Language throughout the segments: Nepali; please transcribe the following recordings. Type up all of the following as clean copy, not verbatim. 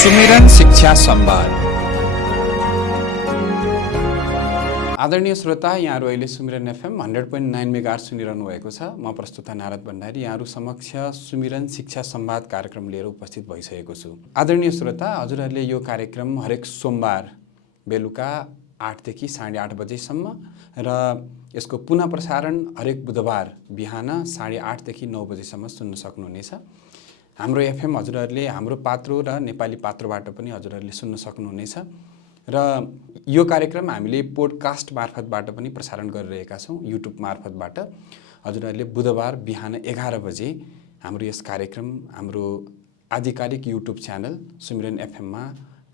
सुमिरन शिक्षा संवाद। आदरणीय श्रोता, यहाँहरू अहिले सुमिरन एफएम 100.9 मेगाहर्ज सुनिरहनु भएको छ। म प्रस्तुता नारद भण्डारी यहाँहरू समक्ष सुमिरन शिक्षा संवाद कार्यक्रम लिएर उपस्थित भइसकेको छु। आदरणीय श्रोता, हजुरहरूले यो कार्यक्रम हरेक सोमबार बेलुका 8 देखि 8:30 बजेसम्म र यसको पुनः प्रसारण हरेक बुधबार बिहान 8:30 देखि 9 बजेसम्म सुन्न सक्नुहुनेछ। हाम्रो एफएम हजुरहरूले हाम्रो पात्रो र नेपाली पात्रोबाट पनि हजुरहरूले सुन्न सक्नुहुनेछ र यो कार्यक्रम हामीले पोडकास्ट मार्फतबाट पनि प्रसारण गरिरहेका छौँ। युट्युब मार्फतबाट हजुरहरूले बुधबार बिहान 11 बजे हाम्रो यस कार्यक्रम हाम्रो आधिकारिक युट्युब च्यानल सुमिरन एफएममा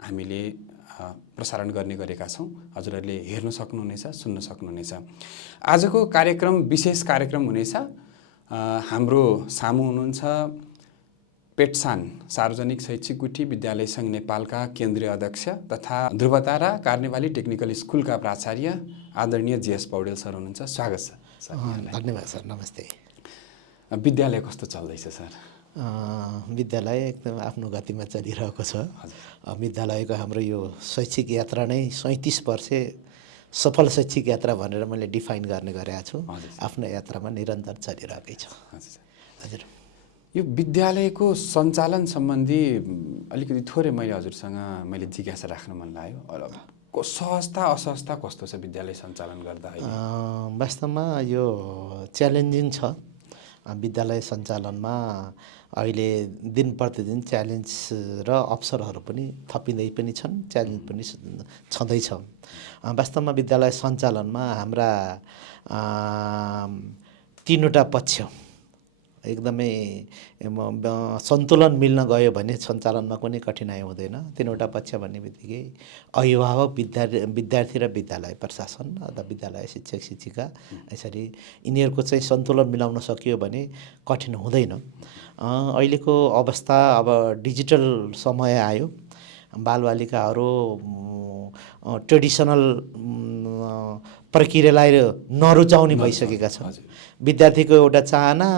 हामीले प्रसारण गर्ने गरेका छौँ। हजुरहरूले हेर्न सक्नुहुनेछ, सुन्न सक्नुहुनेछ। आजको कार्यक्रम विशेष कार्यक्रम हुनेछ। हाम्रो सामु हुनुहुन्छ पेटसान सार्वजनिक शैक्षिक गुठी विद्यालय सङ्घ नेपालका केन्द्रीय अध्यक्ष तथा ध्रुवतारा कार्नेवाली टेक्निकल स्कुलका प्राचार्य आदरणीय जेएस पौडेल सर हुनुहुन्छ। स्वागत छ। धन्यवाद सर। नमस्ते। विद्यालय कस्तो चल्दैछ सर? विद्यालय एकदम आफ्नो गतिमा चलिरहेको छ। विद्यालयको हाम्रो यो शैक्षिक यात्रा नै 37 वर्षे सफल शैक्षिक यात्रा भनेर मैले डिफाइन गर्ने गरेको छु। आफ्नो यात्रामा निरन्तर चलिरहेकै छ। हजुर, यो विद्यालयको सञ्चालन सम्बन्धी अलिकति थोरै मैले जिज्ञासा राख्न मन लाग्यो। सहजता असहजता कस्तो छ विद्यालय सञ्चालन गर्दा? वास्तवमा यो च्यालेन्जिङ छ। विद्यालय सञ्चालनमा अहिले दिन प्रतिदिन च्यालेन्ज र अवसरहरू पनि थपिँदै पनि छन्, च्यालेन्ज पनि छँदैछ। वास्तवमा विद्यालय सञ्चालनमा हाम्रा 3वटा पक्ष एकदमै सन्तुलन मिल्न गयो भने सञ्चालनमा कुनै कठिनाइ हुँदैन। 3वटा पक्ष भन्ने बित्तिकै अभिभावक, विद्यार्थी र विद्यालय प्रशासन अथवा विद्यालय शिक्षक शिक्षिका, यसरी यिनीहरूको चाहिँ सन्तुलन मिलाउन सकियो भने कठिन हुँदैन। अहिलेको अवस्था अब डिजिटल समय आयो। बालबालिकाहरू ट्रेडिसनल प्रक्रियालाई नरुचाउने भइसकेका छन्। विद्यार्थीको एउटा चाहना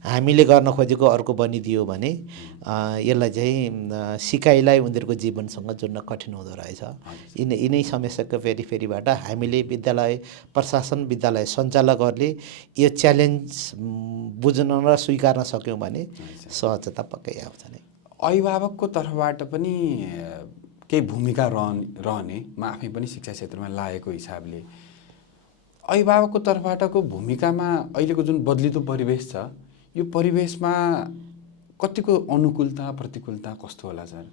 हामीले गर्न खोजेको अर्को बनिदियो भने यसलाई चाहिँ सिकाइलाई उनीहरूको जीवनसँग जोड्न कठिन हुँदो रहेछ। यिनै समस्याको फेरिबाट हामीले विद्यालय प्रशासन, विद्यालय सञ्चालकहरूले यो च्यालेन्ज बुझ्न र स्वीकार्न सक्यौँ भने सहजता पक्कै आउँछ नै। अभिभावकको तर्फबाट पनि केही भूमिका रहने, म आफै पनि शिक्षा क्षेत्रमा लागेको हिसाबले अभिभावकको तर्फबाटको भूमिकामा अहिलेको जुन बदलिदो परिवेश छ, यो परिवेशमा कतिको अनुकूलता प्रतिकूलता कस्तो होला सर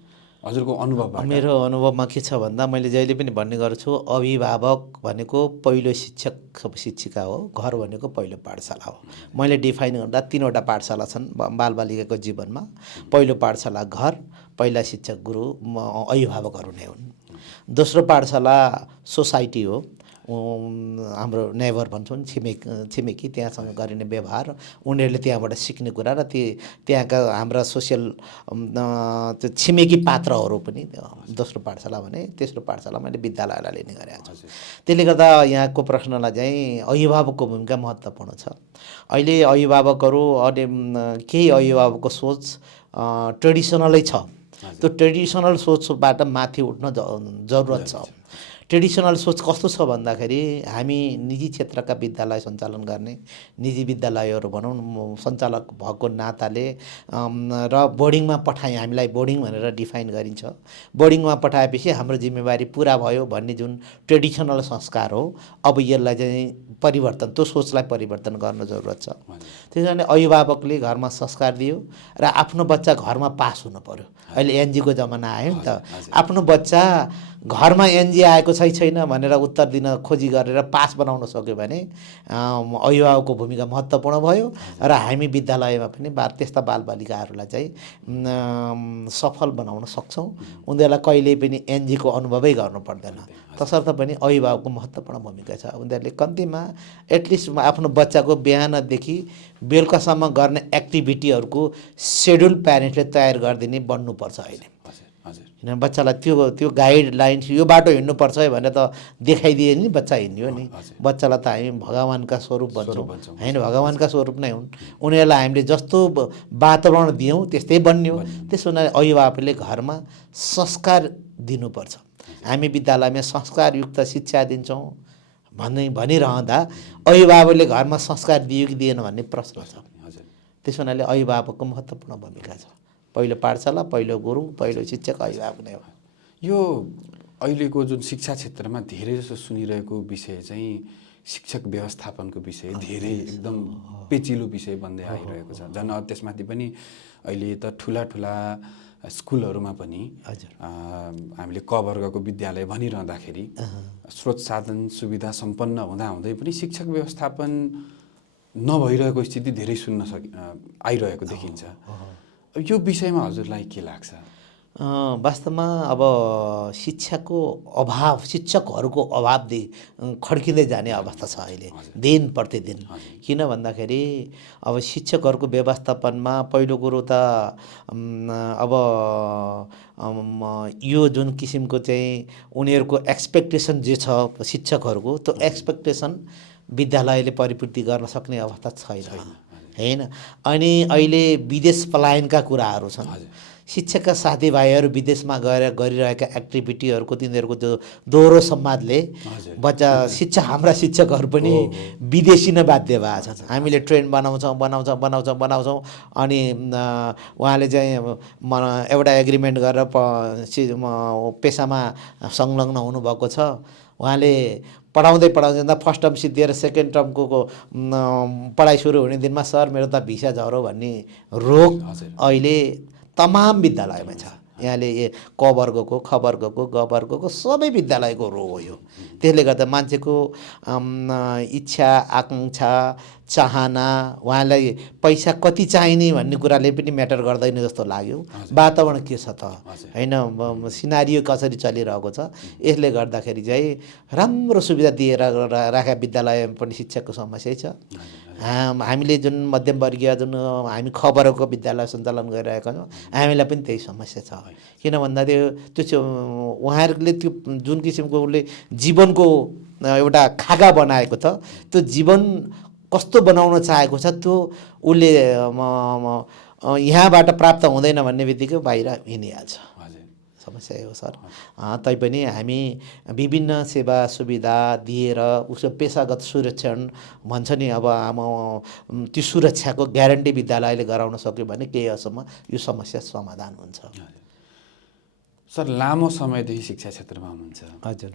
हजुरको अनुभवबाट? मेरो अनुभवमा के छ भन्दा मैले जहिले पनि भन्ने गर्छु, अभिभावक भनेको पहिलो शिक्षक शिक्षिका हो, घर भनेको पहिलो पाठशाला हो। मैले डिफाइन गर्दा 3वटा पाठशाला छन् बालबालिकाको जीवनमा। पहिलो पाठशाला घर, पहिला शिक्षक गुरु अभिभावकहरू नै हुन्। दोस्रो पाठशाला सोसाइटी हो, हाम्रो नेबर भन्छौँ, छिमेकी, त्यहाँसँग गरिने व्यवहार, उनीहरूले त्यहाँबाट सिक्ने कुरा र त्यहाँका हाम्रा सोसियल त्यो छिमेकी पात्रहरू पनि दोस्रो पाठशाला भने। तेस्रो पाठशाला मैले विद्यालयलाई लिने गरेको छु। त्यसले गर्दा यहाँको प्रश्नलाई चाहिँ अभिभावकको भूमिका महत्त्वपूर्ण छ। अहिले अभिभावकहरू केही अभिभावकको सोच ट्रेडिसनलै छ। त्यो ट्रेडिसनल सोचबाट माथि उठ्न जरुरत छ। ट्रेडिसनल सोच कस्तो छ भन्दाखेरि, हामी निजी क्षेत्रका विद्यालय सञ्चालन गर्ने निजी विद्यालयहरू भनौँ, सञ्चालक भएको नाताले र बोर्डिङमा पठाएँ, हामीलाई बोर्डिङ भनेर डिफाइन गरिन्छ। बोर्डिङमा पठाएपछि हाम्रो जिम्मेवारी पुरा भयो भन्ने जुन ट्रेडिसनल संस्कार हो, अब यसलाई चाहिँ परिवर्तन, त्यो सोचलाई परिवर्तन गर्न जरुरत छ। त्यस कारणले अभिभावकले घरमा संस्कार दियो र आफ्नो बच्चा घरमा पास हुनु पर्यो। अहिले एनजीको जमाना आयो नि त। आफ्नो बच्चा घरमा एनजी आएको छैन भनेर उत्तर दिन खोजी गरेर पास बनाउन सक्यो भने अभिभावकको भूमिका महत्त्वपूर्ण भयो र हामी विद्यालयमा पनि त्यस्ता बालबालिकाहरूलाई चाहिँ सफल बनाउन सक्छौँ। उनीहरूलाई कहिल्यै पनि एनजीको अनुभवै गर्नु पर्दैन। तसर्थ पनि अभिभावकको महत्त्वपूर्ण भूमिका छ। उनीहरूले कम्तीमा एटलिस्ट आफ्नो बच्चाको बिहानदेखि बेलुकासम्म गर्ने एक्टिभिटीहरूको सेड्युल प्यारेन्ट्सले तयार गरिदिने बन्नुपर्छ अहिले। किन बच्चालाई त्यो गाइडलाइन्स यो बाटो हिँड्नुपर्छ है भनेर त देखाइदिए नि बच्चा हिँड्यो नि। बच्चालाई त हामी भगवान्का स्वरूप भन्छौँ होइन, भगवान्का स्वरूप नै हुन्। उनीहरूलाई हामीले जस्तो वातावरण दियौँ त्यस्तै बन्यो। त्यसो हुनाले अभिभावकले घरमा संस्कार दिनुपर्छ। हामी विद्यालयमा संस्कारयुक्त शिक्षा दिन्छौँ भनिरहँदा अभिभावकले घरमा संस्कार दियो कि दिएन भन्ने प्रश्न छ। त्यसो हुनाले अभिभावकको महत्त्वपूर्ण भूमिका छ। पहिलो पाठशाला, पहिलो गुरु, पहिलो शिक्षक अभिभावक नै हो। यो अहिलेको जुन शिक्षा क्षेत्रमा धेरै जसो सुनिरहेको विषय चाहिँ शिक्षक व्यवस्थापनको विषय धेरै एकदम पेचिलो विषय बन्दै आइरहेको छ। झन् त्यसमाथि पनि अहिले त ठुला स्कुलहरूमा पनि हामीले क वर्गको विद्यालय भनिरहँदाखेरि स्रोत साधन सुविधा सम्पन्न हुँदाहुँदै पनि शिक्षक व्यवस्थापन नभइरहेको स्थिति धेरै आइरहेको देखिन्छ। यो विषयमा हजुरलाई के लाग्छ? वास्तवमा अब शिक्षाको अभाव, शिक्षकहरूको अभाव खड्किँदै जाने अवस्था छ अहिले दिन प्रतिदिन। किन भन्दाखेरि अब शिक्षकहरूको व्यवस्थापनमा पहिलो कुरो त अब यो जुन किसिमको चाहिँ उनीहरूको एक्सपेक्टेसन जे छ शिक्षकहरूको, त्यो एक्सपेक्टेसन विद्यालयले परिपूर्ति गर्न सक्ने अवस्था छैन होइन। अनि अहिले विदेश पलायनका कुराहरू छन्। शिक्षकका साथीभाइहरू विदेशमा गएर गरिरहेका एक्टिभिटीहरूको तिनीहरूको जो दोहोरो संवादले शिक्षा हाम्रा शिक्षकहरू पनि विदेशी नै बाध्य भएका छन्। हामीले ट्रेन बनाउँछौँ अनि उहाँले चाहिँ एउटा एग्रिमेन्ट गरेर पेसामा संलग्न हुनुभएको छ। उहाँले पढाउँदै जाँदा फर्स्ट टर्म सिद्धिएर सेकेन्ड टर्मको पढाइ सुरु हुने दिनमा सर मेरो त भिसा झरो भन्ने रोग अहिले तमाम विद्यालयमा छ। यहाँले क वर्गको, ख वर्गको, ग वर्गको सबै विद्यालयको रोग हो यो। त्यसले गर्दा मान्छेको इच्छा, आकाङ्क्षा, चाहना, उहाँलाई पैसा कति चाहिने भन्ने कुराले पनि म्याटर गर्दैन जस्तो लाग्यो। वातावरण के छ त होइन, सिनारियो कसरी चलिरहेको छ, यसले गर्दाखेरि चाहिँ राम्रो सुविधा दिएर राखेका विद्यालयमा पनि शिक्षकको समस्या छ। हामीले जुन मध्यमवर्गीय जुन हामी ख वर्गको विद्यालय सञ्चालन गरिरहेका छौँ, हामीलाई पनि त्यही समस्या छ। किन भन्दा त्यो उहाँहरूले त्यो जुन किसिमको उसले जीवनको एउटा खाका बनाएको छ, त्यो जीवन कस्तो बनाउन चाहेको छ त्यो उसले यहाँबाट प्राप्त हुँदैन भन्ने बित्तिकै बाहिर हिँडिहाल्छ। समस्या हो सर। तैपनि हामी विभिन्न सेवा सुविधा दिएर उसको पेसागत सुरक्षण भन्छ नि, अब त्यो सुरक्षाको ग्यारेन्टी विद्यालयले गराउन सक्यो भने केही हदसम्म यो समस्या समाधान हुन्छ। सर लामो समयदेखि शिक्षा क्षेत्रमा हुनुहुन्छ। हजुर।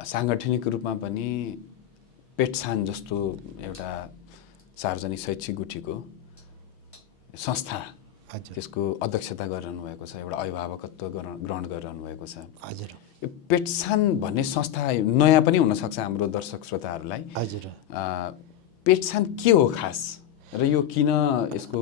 साङ्गठनिक रूपमा पनि पेटसान जस्तो एउटा सार्वजनिक शैक्षिक गुठीको संस्था त्यसको अध्यक्षता गरिरहनु भएको छ, एउटा अभिभावकत्व ग्रहण गरिरहनु भएको छ। हजुर। यो पेटसान भन्ने संस्था नयाँ पनि हुनसक्छ हाम्रो दर्शक श्रोताहरूलाई। हजुर। पेटसान के हो खास र यो किन यसको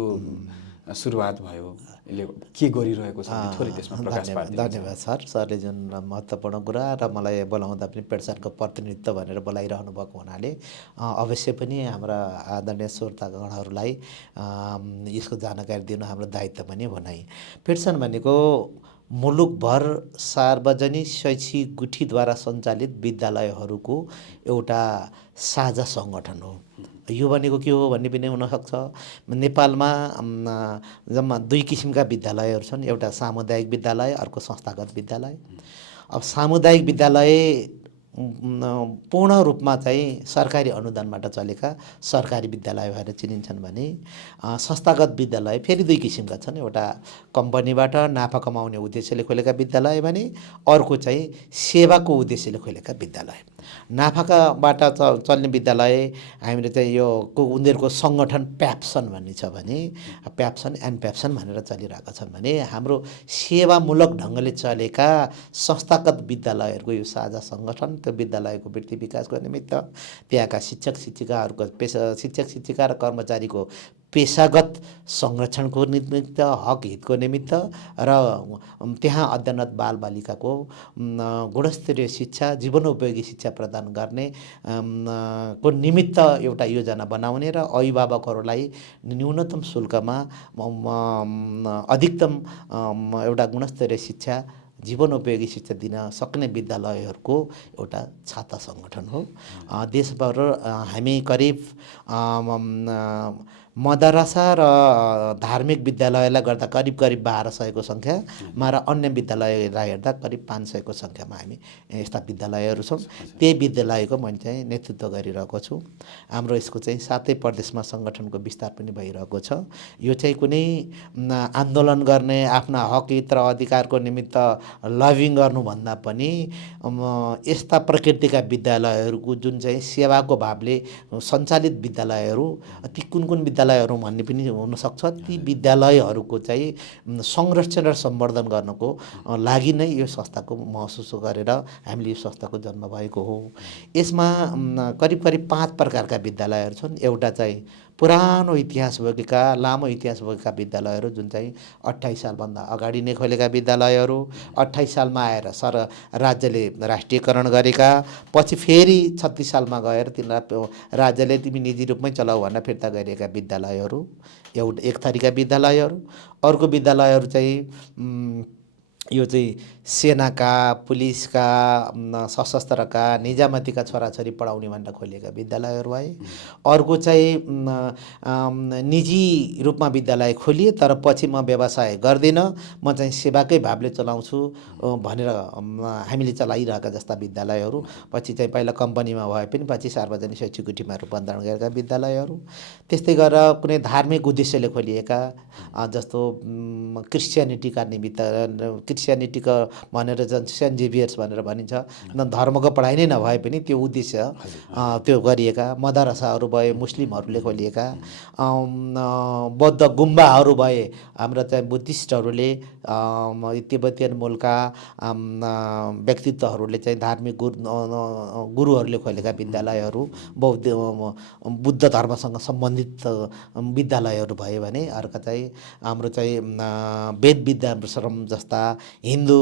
सुरुवात भयो, यसले के गरिरहेको छ थोरै त्यसमा प्रकाश पार्नु। धन्यवाद सर। सरले जुन महत्त्वपूर्ण कुरा र मलाई बोलाउँदा पनि पेटसानको प्रतिनिधित्व भनेर बोलाइरहनु भएको हुनाले अवश्य पनि हाम्रा आदरणीय श्रोतागणहरूलाई यसको जानकारी दिनु हाम्रो दायित्व पनि हो नै। पेटसान भनेको मुलुकभर सार्वजनिक शैक्षिक गुठीद्वारा सञ्चालित विद्यालयहरूको एउटा साझा सङ्गठन हो। यो भनेको के हो भन्ने पनि हुनसक्छ। नेपालमा जम्मा 2 किसिमका विद्यालयहरू छन्, एउटा सामुदायिक विद्यालय, अर्को संस्थागत विद्यालय। अब सामुदायिक विद्यालय पूर्ण रूपमा चाहिँ सरकारी अनुदानबाट चलेका सरकारी विद्यालय भएर चिनिन्छन् भने संस्थागत विद्यालय फेरि 2 किसिमका छन्। एउटा कम्पनीबाट नाफा कमाउने उद्देश्यले खोलेका विद्यालय भने अर्को चाहिँ सेवाको उद्देश्यले खोलेका विद्यालय। नाफाकाबाट चल्ने विद्यालय हामीले चाहिँ यो उनीहरूको सङ्गठन प्याप्सन भन्ने छ भने प्याप्सन एन्ड प्याप्सन भनेर चलिरहेका छन् भने हाम्रो सेवामूलक ढङ्गले चलेका संस्थागत विद्यालयहरूको यो साझा सङ्गठन त्यो विद्यालयको वृद्धि विकासको निमित्त त्यहाँका शिक्षक शिक्षिका र कर्मचारीको पेसागत संरक्षणको निमित्त, हक हितको निमित्त र त्यहाँ अध्ययनरत बालबालिकाको गुणस्तरीय शिक्षा, जीवनोपयोगी शिक्षा प्रदान गर्ने को निमित्त एउटा योजना बनाउने र अभिभावकहरूलाई न्यूनतम शुल्कमा अधिकतम एउटा गुणस्तरीय शिक्षा जीवनोपयोगी शिक्षा दिन सक्ने विद्यालयहरूको एउटा छाता सङ्गठन हो। देशभर हामी करिब मदरसा र धार्मिक विद्यालयलाई गर्दा करिब 1200को सङ्ख्यामा र अन्य विद्यालयलाई हेर्दा करिब 500को सङ्ख्यामा हामी यस्ता विद्यालयहरू छौँ। त्यही विद्यालयको मैले चाहिँ नेतृत्व गरिरहेको छु। हाम्रो यसको चाहिँ 7 प्रदेशमा सङ्गठनको विस्तार पनि भइरहेको छ। यो चाहिँ कुनै आन्दोलन गर्ने, आफ्ना हक हित र अधिकारको निमित्त लबिङ गर्नुभन्दा पनि यस्ता प्रकृतिका विद्यालयहरूको जुन चाहिँ सेवाको भावले सञ्चालित विद्यालयहरू, ती कुन कुन विद्यालयहरू भन्ने पनि हुनसक्छ, ती विद्यालयहरूको चाहिँ संरक्षण र सम्वर्धन गर्नको लागि नै यो संस्थाको महसुस गरेर हामीले यो संस्थाको जन्म भएको हो। यसमा करिब 5 प्रकारका विद्यालयहरू छन्। एउटा चाहिँ पुरानो इतिहास बोकेका, लामो इतिहास बोकेका विद्यालयहरू जुन चाहिँ 28 सालभन्दा अगाडि नै खोलेका विद्यालयहरू, 28 सालमा आएर राज्यले राष्ट्रियकरण गरेका, पछि फेरि 36 सालमा गएर तिनीलाई राज्यले तिमी निजी रूपमै चलाऊ भनेर फिर्ता गरिएका विद्यालयहरू एक थरीका विद्यालयहरू। अर्को विद्यालयहरू चाहिँ यो चाहिँ सेनाका, पुलिसका, सशस्त्रका, निजामतीका छोराछोरी पढाउने भनेर खोलिएका विद्यालयहरू भए। अर्को चाहिँ निजी रूपमा विद्यालय खोलिए तर पछि म व्यवसाय गर्दिनँ, म चाहिँ सेवाकै भावले चलाउँछु भनेर हामीले चलाइरहेका जस्ता विद्यालयहरू, पछि चाहिँ पहिला कम्पनीमा भए पनि पछि सार्वजनिक शैक्षिक गुठीमा रूपान्तरण गरेका विद्यालयहरू। त्यस्तै गरेर कुनै धार्मिक उद्देश्यले खोलिएका, जस्तो क्रिस्चियनिटीका निमित्त, क्रिस्चियनिटीको भनेर सेन्ट जेभियर्स भनेर भनिन्छ, धर्मको पढाइ नै नभए पनि त्यो उद्देश्य त्यो गरिएका मदरसाहरू भए, मुस्लिमहरूले खोलिएका, बौद्ध गुम्बाहरू भए, हाम्रो चाहिँ बुद्धिस्टहरूले, तिब्बतियन मूलका व्यक्तित्वहरूले चाहिँ धार्मिक गुरुहरूले खोलेका विद्यालयहरू, बुद्ध धर्मसँग सम्बन्धित विद्यालयहरू भए भने अर्का चाहिँ हाम्रो चाहिँ वेद विद्याश्रम जस्ता, हिन्दू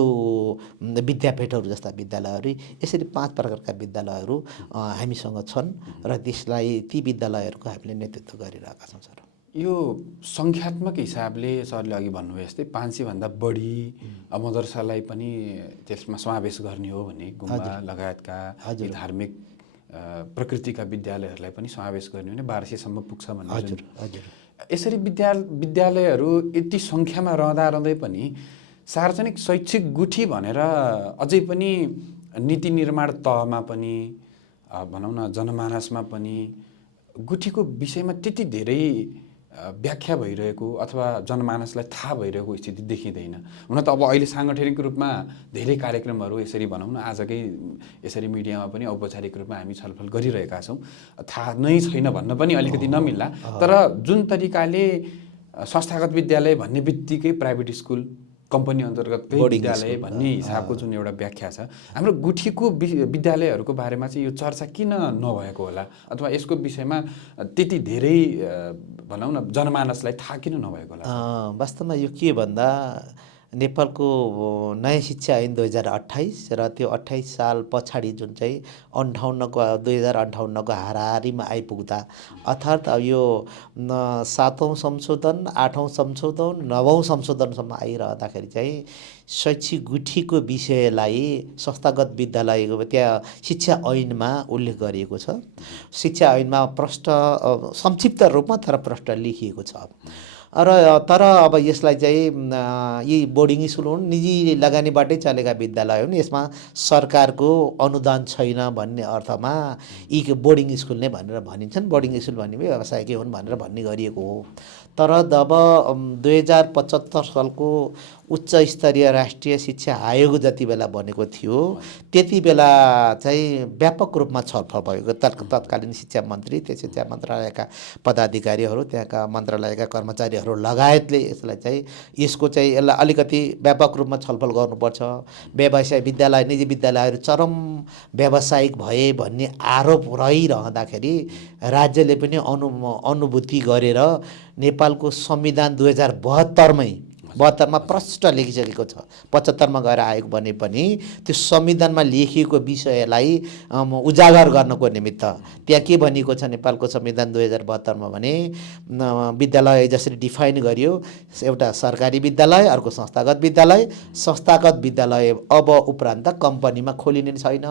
विद्यापीठहरू जस्ता विद्यालयहरू, यसरी 5 प्रकारका विद्यालयहरू हामीसँग छन् र ती विद्यालयहरूको हामीले नेतृत्व गरिरहेका छौँ सर। यो सङ्ख्यात्मक हिसाबले सरले अघि भन्नुभयो जस्तै 500 भन्दा बढी मदरसालाई पनि त्यसमा समावेश गर्ने हो भने गुम्बा लगायतका धार्मिक प्रकृतिका विद्यालयहरूलाई पनि समावेश गर्ने हो भने 1200 सम्म पुग्छ भन्ने। हजुर। यसरी विद्यालयहरू यति सङ्ख्यामा रहँदै पनि सार्वजनिक शैक्षिक गुठी भनेर अझै पनि नीति निर्माण तहमा पनि भनौँ न जनमानसमा पनि गुठीको विषयमा त्यति धेरै व्याख्या भइरहेको अथवा जनमानसलाई थाहा भइरहेको स्थिति देखिँदैन। हुन त अब अहिले साङ्गठनिक रूपमा धेरै कार्यक्रमहरू यसरी भनौँ न आजकै यसरी मिडियामा पनि औपचारिक रूपमा हामी छलफल गरिरहेका छौँ। थाहा नै छैन भन्न पनि अलिकति नमिल्ला, तर जुन तरिकाले संस्थागत विद्यालय भन्ने बित्तिकै प्राइभेट स्कुल, कम्पनी अन्तर्गतकै विद्यालय भन्ने हिसाबको जुन एउटा व्याख्या छ, हाम्रो गुठीको विद्यालयहरूको बारेमा चाहिँ यो चर्चा किन नभएको होला अथवा यसको विषयमा त्यति धेरै भनौँ न जनमानसलाई थाहा किन नभएको होला? वास्तवमा यो के भन्दा नेपालको नयाँ शिक्षा ऐन 2028 र त्यो 28 साल पछाडि जुन चाहिँ 2058को हाराहारीमा आइपुग्दा, अर्थात् यो 7औं संशोधन, 8औं संशोधन, 9औं संशोधनसम्म आइरहँदाखेरि चाहिँ शैक्षिक गुठीको विषयलाई संस्थागत विद्यालयको त्यहाँ शिक्षा ऐनमा उल्लेख गरिएको छ। शिक्षा ऐनमा प्रष्ट संक्षिप्त रूपमा तर प्रष्ट लेखिएको छ तर अब यसलाई चाहिँ यी बोर्डिङ स्कुल हुन्, निजी लगानीबाटै चलेका विद्यालय हुन्, यसमा सरकारको अनुदान छैन भन्ने अर्थमा यी बोर्डिङ स्कुल नै भनेर भनिन्छन्। बोर्डिङ स्कुल भन्ने व्यवसायकै हुन् भनेर भन्ने गरिएको हो। तर जब 2075 सालको उच्च स्तरीय राष्ट्रिय शिक्षा आयोग जति बेला बनेको थियो त्यति बेला चाहिँ व्यापक रूपमा छलफल भएको, तत्कालीन शिक्षा मन्त्री, त्यो शिक्षा मन्त्रालयका पदाधिकारीहरू, त्यहाँका मन्त्रालयका कर्मचारीहरू लगायतले यसलाई चाहिँ यसलाई अलिकति व्यापक रूपमा छलफल गर्नुपर्छ, व्यवसाय विद्यालय, निजी विद्यालयहरू चरम व्यावसायिक भए भन्ने आरोप रहिरहँदाखेरि राज्यले पनि अनुभूति गरेर नेपालको संविधान 2072 मै 72 मा प्रष्ट लेखिसकेको छ। 75 मा गएर आएको भने पनि त्यो संविधानमा लेखिएको विषयलाई उजागर गर्नको निमित्त त्यहाँ के भनिएको छ नेपालको संविधान 2072 मा भने विद्यालय जसरी डिफाइन गरियो, एउटा सरकारी विद्यालय, अर्को संस्थागत विद्यालय। संस्थागत विद्यालय अब उपरान्त कम्पनीमा खोलिने छैन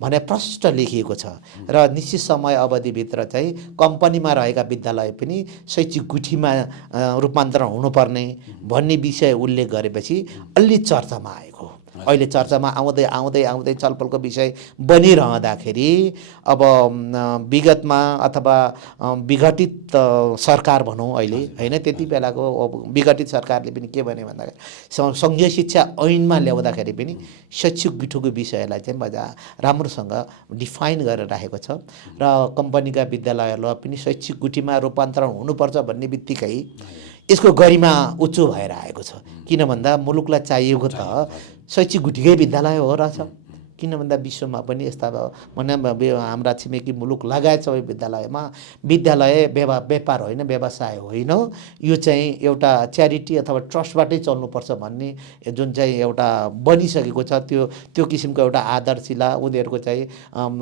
भने प्रष्ट लेखिएको छ र निश्चित समय अवधिभित्र चाहिँ कम्पनीमा रहेका विद्यालय पनि शैक्षिक गुठीमा रूपान्तरण हुनुपर्ने भन्ने विषय उल्लेख गरेपछि अलि चर्चामा आएको। अहिले चर्चामा आउँदै आउँदै आउँदै छलफलको विषय बनिरहँदाखेरि अब विगतमा अथवा विघटित सरकार भनौँ अहिले होइन, त्यति बेलाको विघटित सरकारले पनि के भने भन्दाखेरि सङ्घीय शिक्षा ऐनमा ल्याउँदाखेरि पनि शैक्षिक गुठीको विषयलाई चाहिँ मजा राम्रोसँग डिफाइन गरेर राखेको छ र कम्पनीका विद्यालयहरूलाई पनि शैक्षिक गुठीमा रूपान्तरण हुनुपर्छ भन्ने बित्तिकै यसको गरिमा उच्च भएर आएको छ। किन भन्दा मुलुकलाई चाहिएको त शैक्षिक गुठीकै विद्यालय हो रहेछ। किन भन्दा विश्वमा पनि यस्ता हाम्रा छिमेकी मुलुक लगायत सबै विद्यालयमा विद्यालय व्यापार होइन, व्यवसाय होइन, यो चाहिँ एउटा च्यारिटी अथवा ट्रस्टबाटै चल्नुपर्छ भन्ने जुन चाहिँ एउटा बनिसकेको छ त्यो किसिमको एउटा आदर्शिला उनीहरूको चाहिँ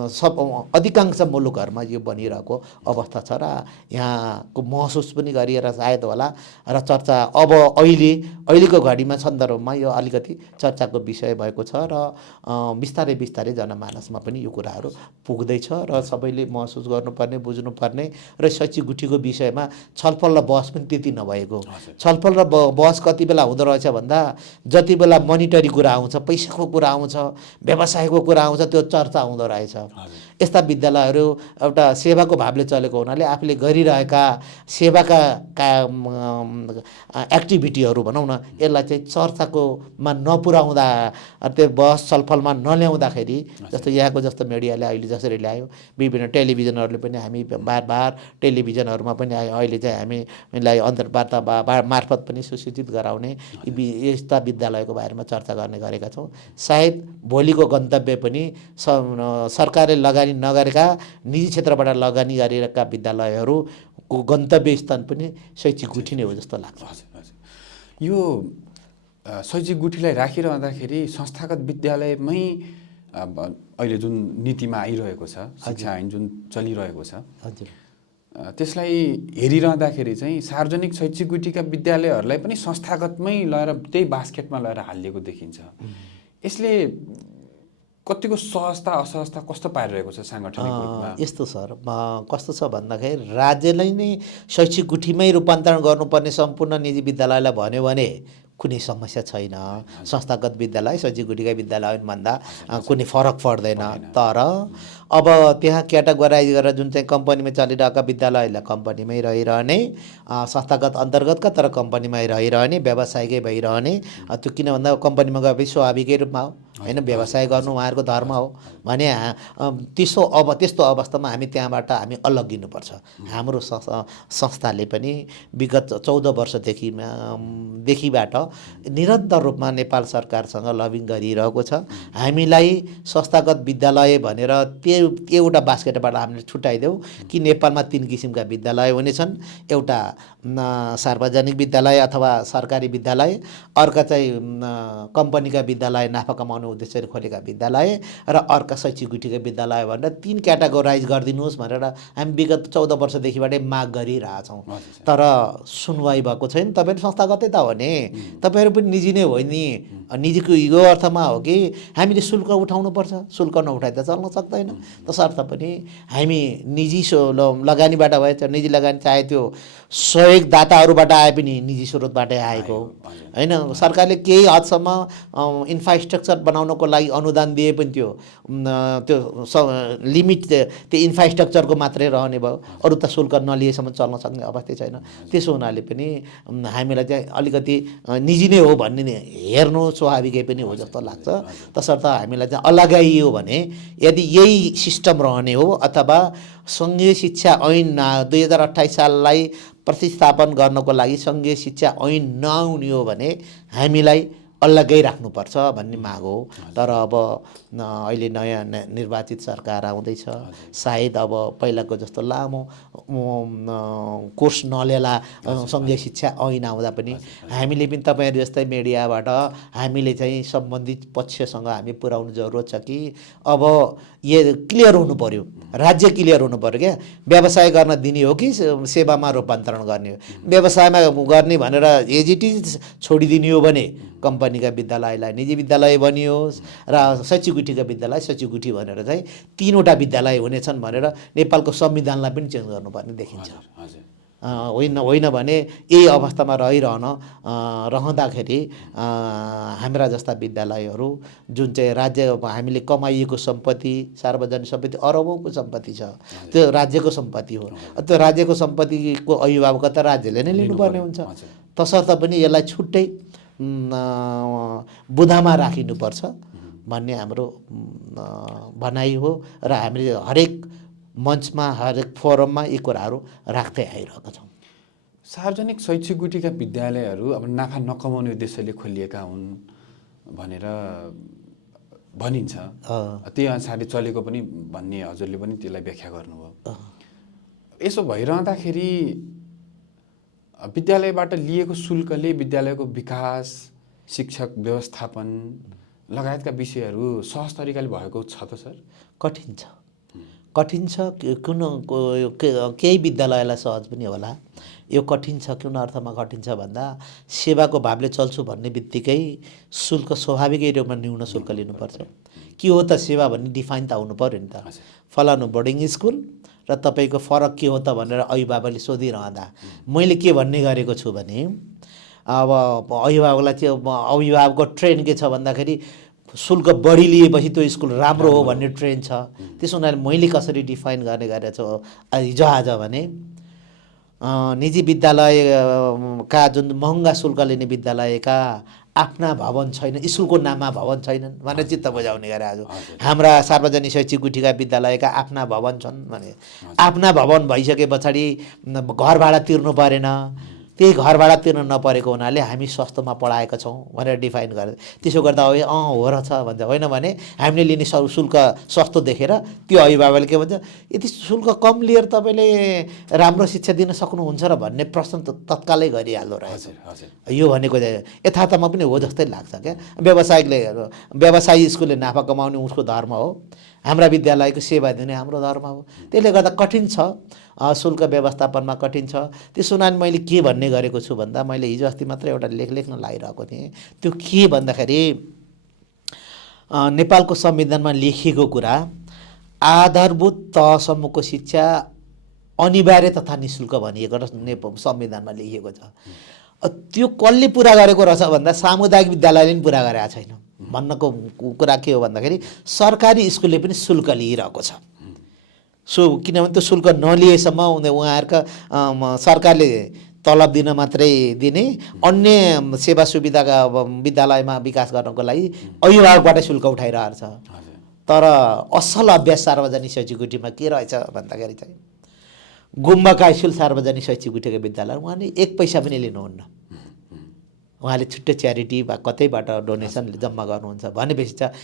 सब अधिकांश मुलुकहरूमा यो बनिरहेको अवस्था छ र यहाँको महसुस पनि गरिएर सायद होला र चर्चा अब अहिलेको घडीमा सन्दर्भमा यो अलिकति चर्चाको विषय भएको छ र बिस्तारै जनमानसमा पनि यो कुराहरू पुग्दैछ र सबैले महसुस गर्नुपर्ने, बुझ्नुपर्ने र शैक्षिक गुठीको विषयमा छलफल र बहस पनि त्यति नभएको। छलफल र बहस कति बेला हुँदो रहेछ भन्दा जति बेला मनिटरी कुरा आउँछ, पैसाको कुरा आउँछ, व्यवसायको कुरा आउँछ, त्यो चर्चा हुँदो रहेछ। यस्ता विद्यालयहरू एउटा सेवाको भावले चलेको हुनाले आफूले गरिरहेका सेवाका एक्टिभिटीहरू भनौँ न, यसलाई चाहिँ चर्चाकोमा नपुर्याउँदा, त्यो बहस छलफलमा नल्याउँदाखेरि, जस्तो यहाँको जस्तो मिडियाले अहिले जसरी ल्यायो, विभिन्न टेलिभिजनहरूले पनि हामी बार टेलिभिजनहरूमा पनि अहिले चाहिँ हामीलाई अन्तर्वार्ता मार्फत पनि सुसूचित गराउने यस्ता विद्यालयको बारेमा चर्चा गर्ने गरेका छौँ। सायद भोलिको गन्तव्य पनि सरकारले लगानी नगरेका, निजी क्षेत्रबाट लगानी गरेका विद्यालयहरूको गन्तव्य स्थान पनि शैक्षिक गुठी नै हो जस्तो लाग्छ। यो शैक्षिक गुठीलाई राखिरहँदाखेरि संस्थागत विद्यालयमै अहिले जुन नीतिमा आइरहेको छ, शिक्षा ऐन जुन चलिरहेको छ, हजुर, त्यसलाई हेरिरहँदाखेरि चाहिँ सार्वजनिक शैक्षिक गुठीका विद्यालयहरूलाई पनि संस्थागतमै लगेर त्यही बास्केटमा लगेर हालिएको देखिन्छ। यसले कतिको सहजता असहजता कस्तो पारिरहेको छ साङ्गठनिक रूपमा? यस्तो सर, कस्तो छ भन्दाखेरि राज्यले नै शैक्षिक गुठीमै रूपान्तरण गर्नुपर्ने सम्पूर्ण निजी विद्यालयलाई भन्यो भने कुनै समस्या छैन। संस्थागत विद्यालय शैक्षिक गुठीका विद्यालयभन्दा कुनै फरक पर्दैन। तर अब त्यहाँ क्याटेगोराइज गरेर जुन चाहिँ कम्पनीमा चलिरहेका विद्यालयलाई कम्पनीमै रहिरहने, संस्थागत अन्तर्गतका तर कम्पनीमै रहिरहने, व्यवसायिकै भइरहने, त्यो किन भन्दा कम्पनीमा गएपछि स्वाभाविकै रूपमा हो होइन, व्यवसाय गर्नु उहाँहरूको धर्म हो भने त्यस्तो अवस्थामा हामी त्यहाँबाट हामी अलग्गिनुपर्छ। हाम्रो संस्थाले पनि विगत 14 वर्षदेखिबाट निरन्तर रूपमा नेपाल सरकारसँग लबिङ गरिरहेको छ। हामीलाई संस्थागत विद्यालय भनेर एउटा बास्केटबाट हामीले छुट्याइदेऊ कि नेपालमा 3 किसिमका विद्यालय हुनेछन्। एउटा सार्वजनिक विद्यालय अथवा सरकारी विद्यालय, अर्का चाहिँ कम्पनीका विद्यालय, नाफा कमाउने उद्देश्यले खोलेका विद्यालय, र अर्का शैक्षिक गुठीका विद्यालय भनेर 3 क्याटेगोराइज गरिदिनुहोस् भनेर हामी विगत 14 वर्षदेखिबाटै माग गरिरहेछौँ। तर सुनवाई भएको छैन। तपाईँहरू संस्थागतै त हो नि, तपाईँहरू पनि निजी नै हो नि। निजीको यो अर्थमा हो कि हामीले शुल्क उठाउनुपर्छ, शुल्क नउठाइ त चल्न सक्दैन। तसर्थ पनि हामी निजी लगानीबाट भए, निजी लगानी चाहे त्यो सहयोगदाताहरूबाट आए पनि निजी स्रोतबाटै आएको होइन। सरकारले केही हदसम्म इन्फ्रास्ट्रक्चर बनाउनको लागि अनुदान दिए पनि त्यो लिमिट त्यो इन्फ्रास्ट्रक्चरको मात्रै रहने भयो, अरू त शुल्क नलिएसम्म चल्न सक्ने अवस्था छैन। त्यसो हुनाले पनि हामीलाई चाहिँ अलिकति निजी नै हो भन्ने हेर्नु स्वाभाविकै पनि हो जस्तो लाग्छ। तसर्थ हामीलाई चाहिँ अलगाइयो भने यदि यही सिस्टम रहने हो अथवा सङ्घीय शिक्षा ऐन 2028 साललाई प्रतिस्थापन गर्नको लागि सङ्घीय शिक्षा ऐन नआउने हो भने हामीलाई अलग्गै राख्नुपर्छ भन्ने माग हो। तर अब अहिले नयाँ निर्वाचित सरकार आउँदैछ, सायद अब पहिलाको जस्तो लामो कोर्स नलेला सङ्घीय शिक्षा ऐन आउँदा पनि हामीले पनि तपाईँहरू जस्तै मिडियाबाट हामीले चाहिँ सम्बन्धित पक्षसँग हामी पुर्याउनु जरुरत छ कि अब यो क्लियर हुनु पर्यो, राज्य क्लियर हुनु पर्यो क्या। व्यवसाय गर्न दिने हो कि सेवामा रूपान्तरण गर्ने हो। व्यवसायमा गर्ने भनेर एजिटी छोडिदिने हो भने कम्पनीका विद्यालयलाई निजी विद्यालय बनियोस् र शैक्षिक विद्यालय शैक्षिक भनेर चाहिँ 3वटा विद्यालय हुनेछन् भनेर नेपालको संविधानलाई पनि चेन्ज गर्नुपर्ने देखिन्छ। होइन भने यही अवस्थामा रहँदाखेरि हाम्रा जस्ता विद्यालयहरू जुन चाहिँ राज्य हामीले कमाइएको सम्पत्ति, सार्वजनिक सम्पत्ति अरबौँको सम्पत्ति छ, त्यो राज्यको सम्पत्ति हो। त्यो राज्यको सम्पत्तिको अभिभावकता राज्यले नै लिनुपर्ने हुन्छ। तसर्थ पनि यसलाई छुट्टै बुँदामा राखिनुपर्छ भन्ने हाम्रो भनाइ हो र हामीले हरेक मञ्चमा हरेक फोरममा यी कुराहरू राख्दै आइरहेका छौँ। सार्वजनिक शैक्षिक गुठीका विद्यालयहरू अब नाफा नकमाउने उद्देश्यले खोलिएका हुन् भनेर भनिन्छ, त्यही अनुसारले चलेको पनि भन्ने हजुरले पनि त्यसलाई व्याख्या गर्नुभयो। यसो भइरहँदाखेरि विद्यालयबाट लिएको शुल्कले विद्यालयको विकास, शिक्षक व्यवस्थापन लगायतका विषयहरू सहज तरिकाले भएको छ त सर? कठिन छ, कठिन छ। केही विद्यालयलाई सहज पनि होला। यो कठिन छ, कुन अर्थमा कठिन छ भन्दा सेवाको भावले चल्छु भन्ने बित्तिकै शुल्क स्वाभाविकै रूपमा न्यून शुल्क लिनुपर्छ। के हो त सेवा भन्ने डिफाइन त आउनु पऱ्यो नि त। फलानु बोर्डिङ स्कुल र तपाईँको फरक के हो त भनेर अभिभावकले सोधिरहँदा मैले के भन्ने गरेको छु भने अब अभिभावकलाई त्यो अभिभावकको ट्रेन के छ भन्दाखेरि शुल्क बढी लिएपछि त्यो स्कुल राम्रो हो भन्ने ट्रेन छ। त्यसो हुनाले मैले कसरी डिफाइन गर्ने गरेको छु हिजो आज भने निजी विद्यालयका जुन महँगा शुल्क लिने विद्यालयका आफ्ना भवन छैन, स्कुलको नाममा भवन छैनन् भनेर चित्त बुझाउने गरे। आज हाम्रा सार्वजनिक शैक्षिक गुठीका विद्यालयका आफ्ना भवन छन् भने आफ्ना भवन भइसके पछाडि घर भाडा तिर्नु परेन, त्यही घर भाडा तिर्न नपरेको हुनाले हामी सस्तोमा पढाएका छौँ भनेर डिफाइन गरे। त्यसो गर्दा हो रहेछ भन्छ। होइन भने हामीले लिने शुल्क सस्तो देखेर त्यो अभिभावकले के भन्छ, यति शुल्क कम लिएर तपाईँले राम्रो शिक्षा दिन सक्नुहुन्छ र भन्ने प्रश्न तत्कालै गरिहाल्दो रहेछ। यो भनेको यथार्थमा पनि हो जस्तै लाग्छ क्या। व्यवसायी स्कुलले नाफा कमाउने उसको धर्म हो, हाम्रा विद्यालयको सेवा दिने हाम्रो धर्म हो। त्यसले गर्दा कठिन छ, शुल्क व्यवस्थापनमा कठिन छ। त्यसो हुनाले मैले के भन्ने गरेको छु भन्दा मैले हिजो अस्ति मात्र एउटा लेख्न लागिरहेको थिएँ। त्यो के भन्दाखेरि नेपालको संविधानमा लेखिएको कुरा आधारभूत तहसम्मको शिक्षा अनिवार्य तथा निःशुल्क भनिएको र संविधानमा लेखिएको छ। त्यो कसले पुरा गरेको रहेछ भन्दा सामुदायिक विद्यालयले पनि पुरा गरेको छैन। भन्नको कुरा के हो भन्दाखेरि सरकारी स्कुलले पनि शुल्क लिइरहेको छ। किनभने त्यो शुल्क नलिएसम्म उहाँहरूका सरकारले तलब दिन मात्रै दिने, अन्य सेवा सुविधाका विद्यालयमा विकास गर्नको लागि अभिभावकबाट शुल्क उठाइरहेको छ। तर असल अभ्यास सार्वजनिक शैक्षिक गुठीमा के रहेछ भन्दाखेरि चाहिँ गुम्बाका स्कुल सार्वजनिक शैक्षिक गुठीका विद्यालय उहाँले 1 पैसा पनि लिनुहुन्न। उहाँले छुट्टै च्यारिटी वा कतैबाट डोनेसन जम्मा गर्नुहुन्छ भनेपछि चाहिँ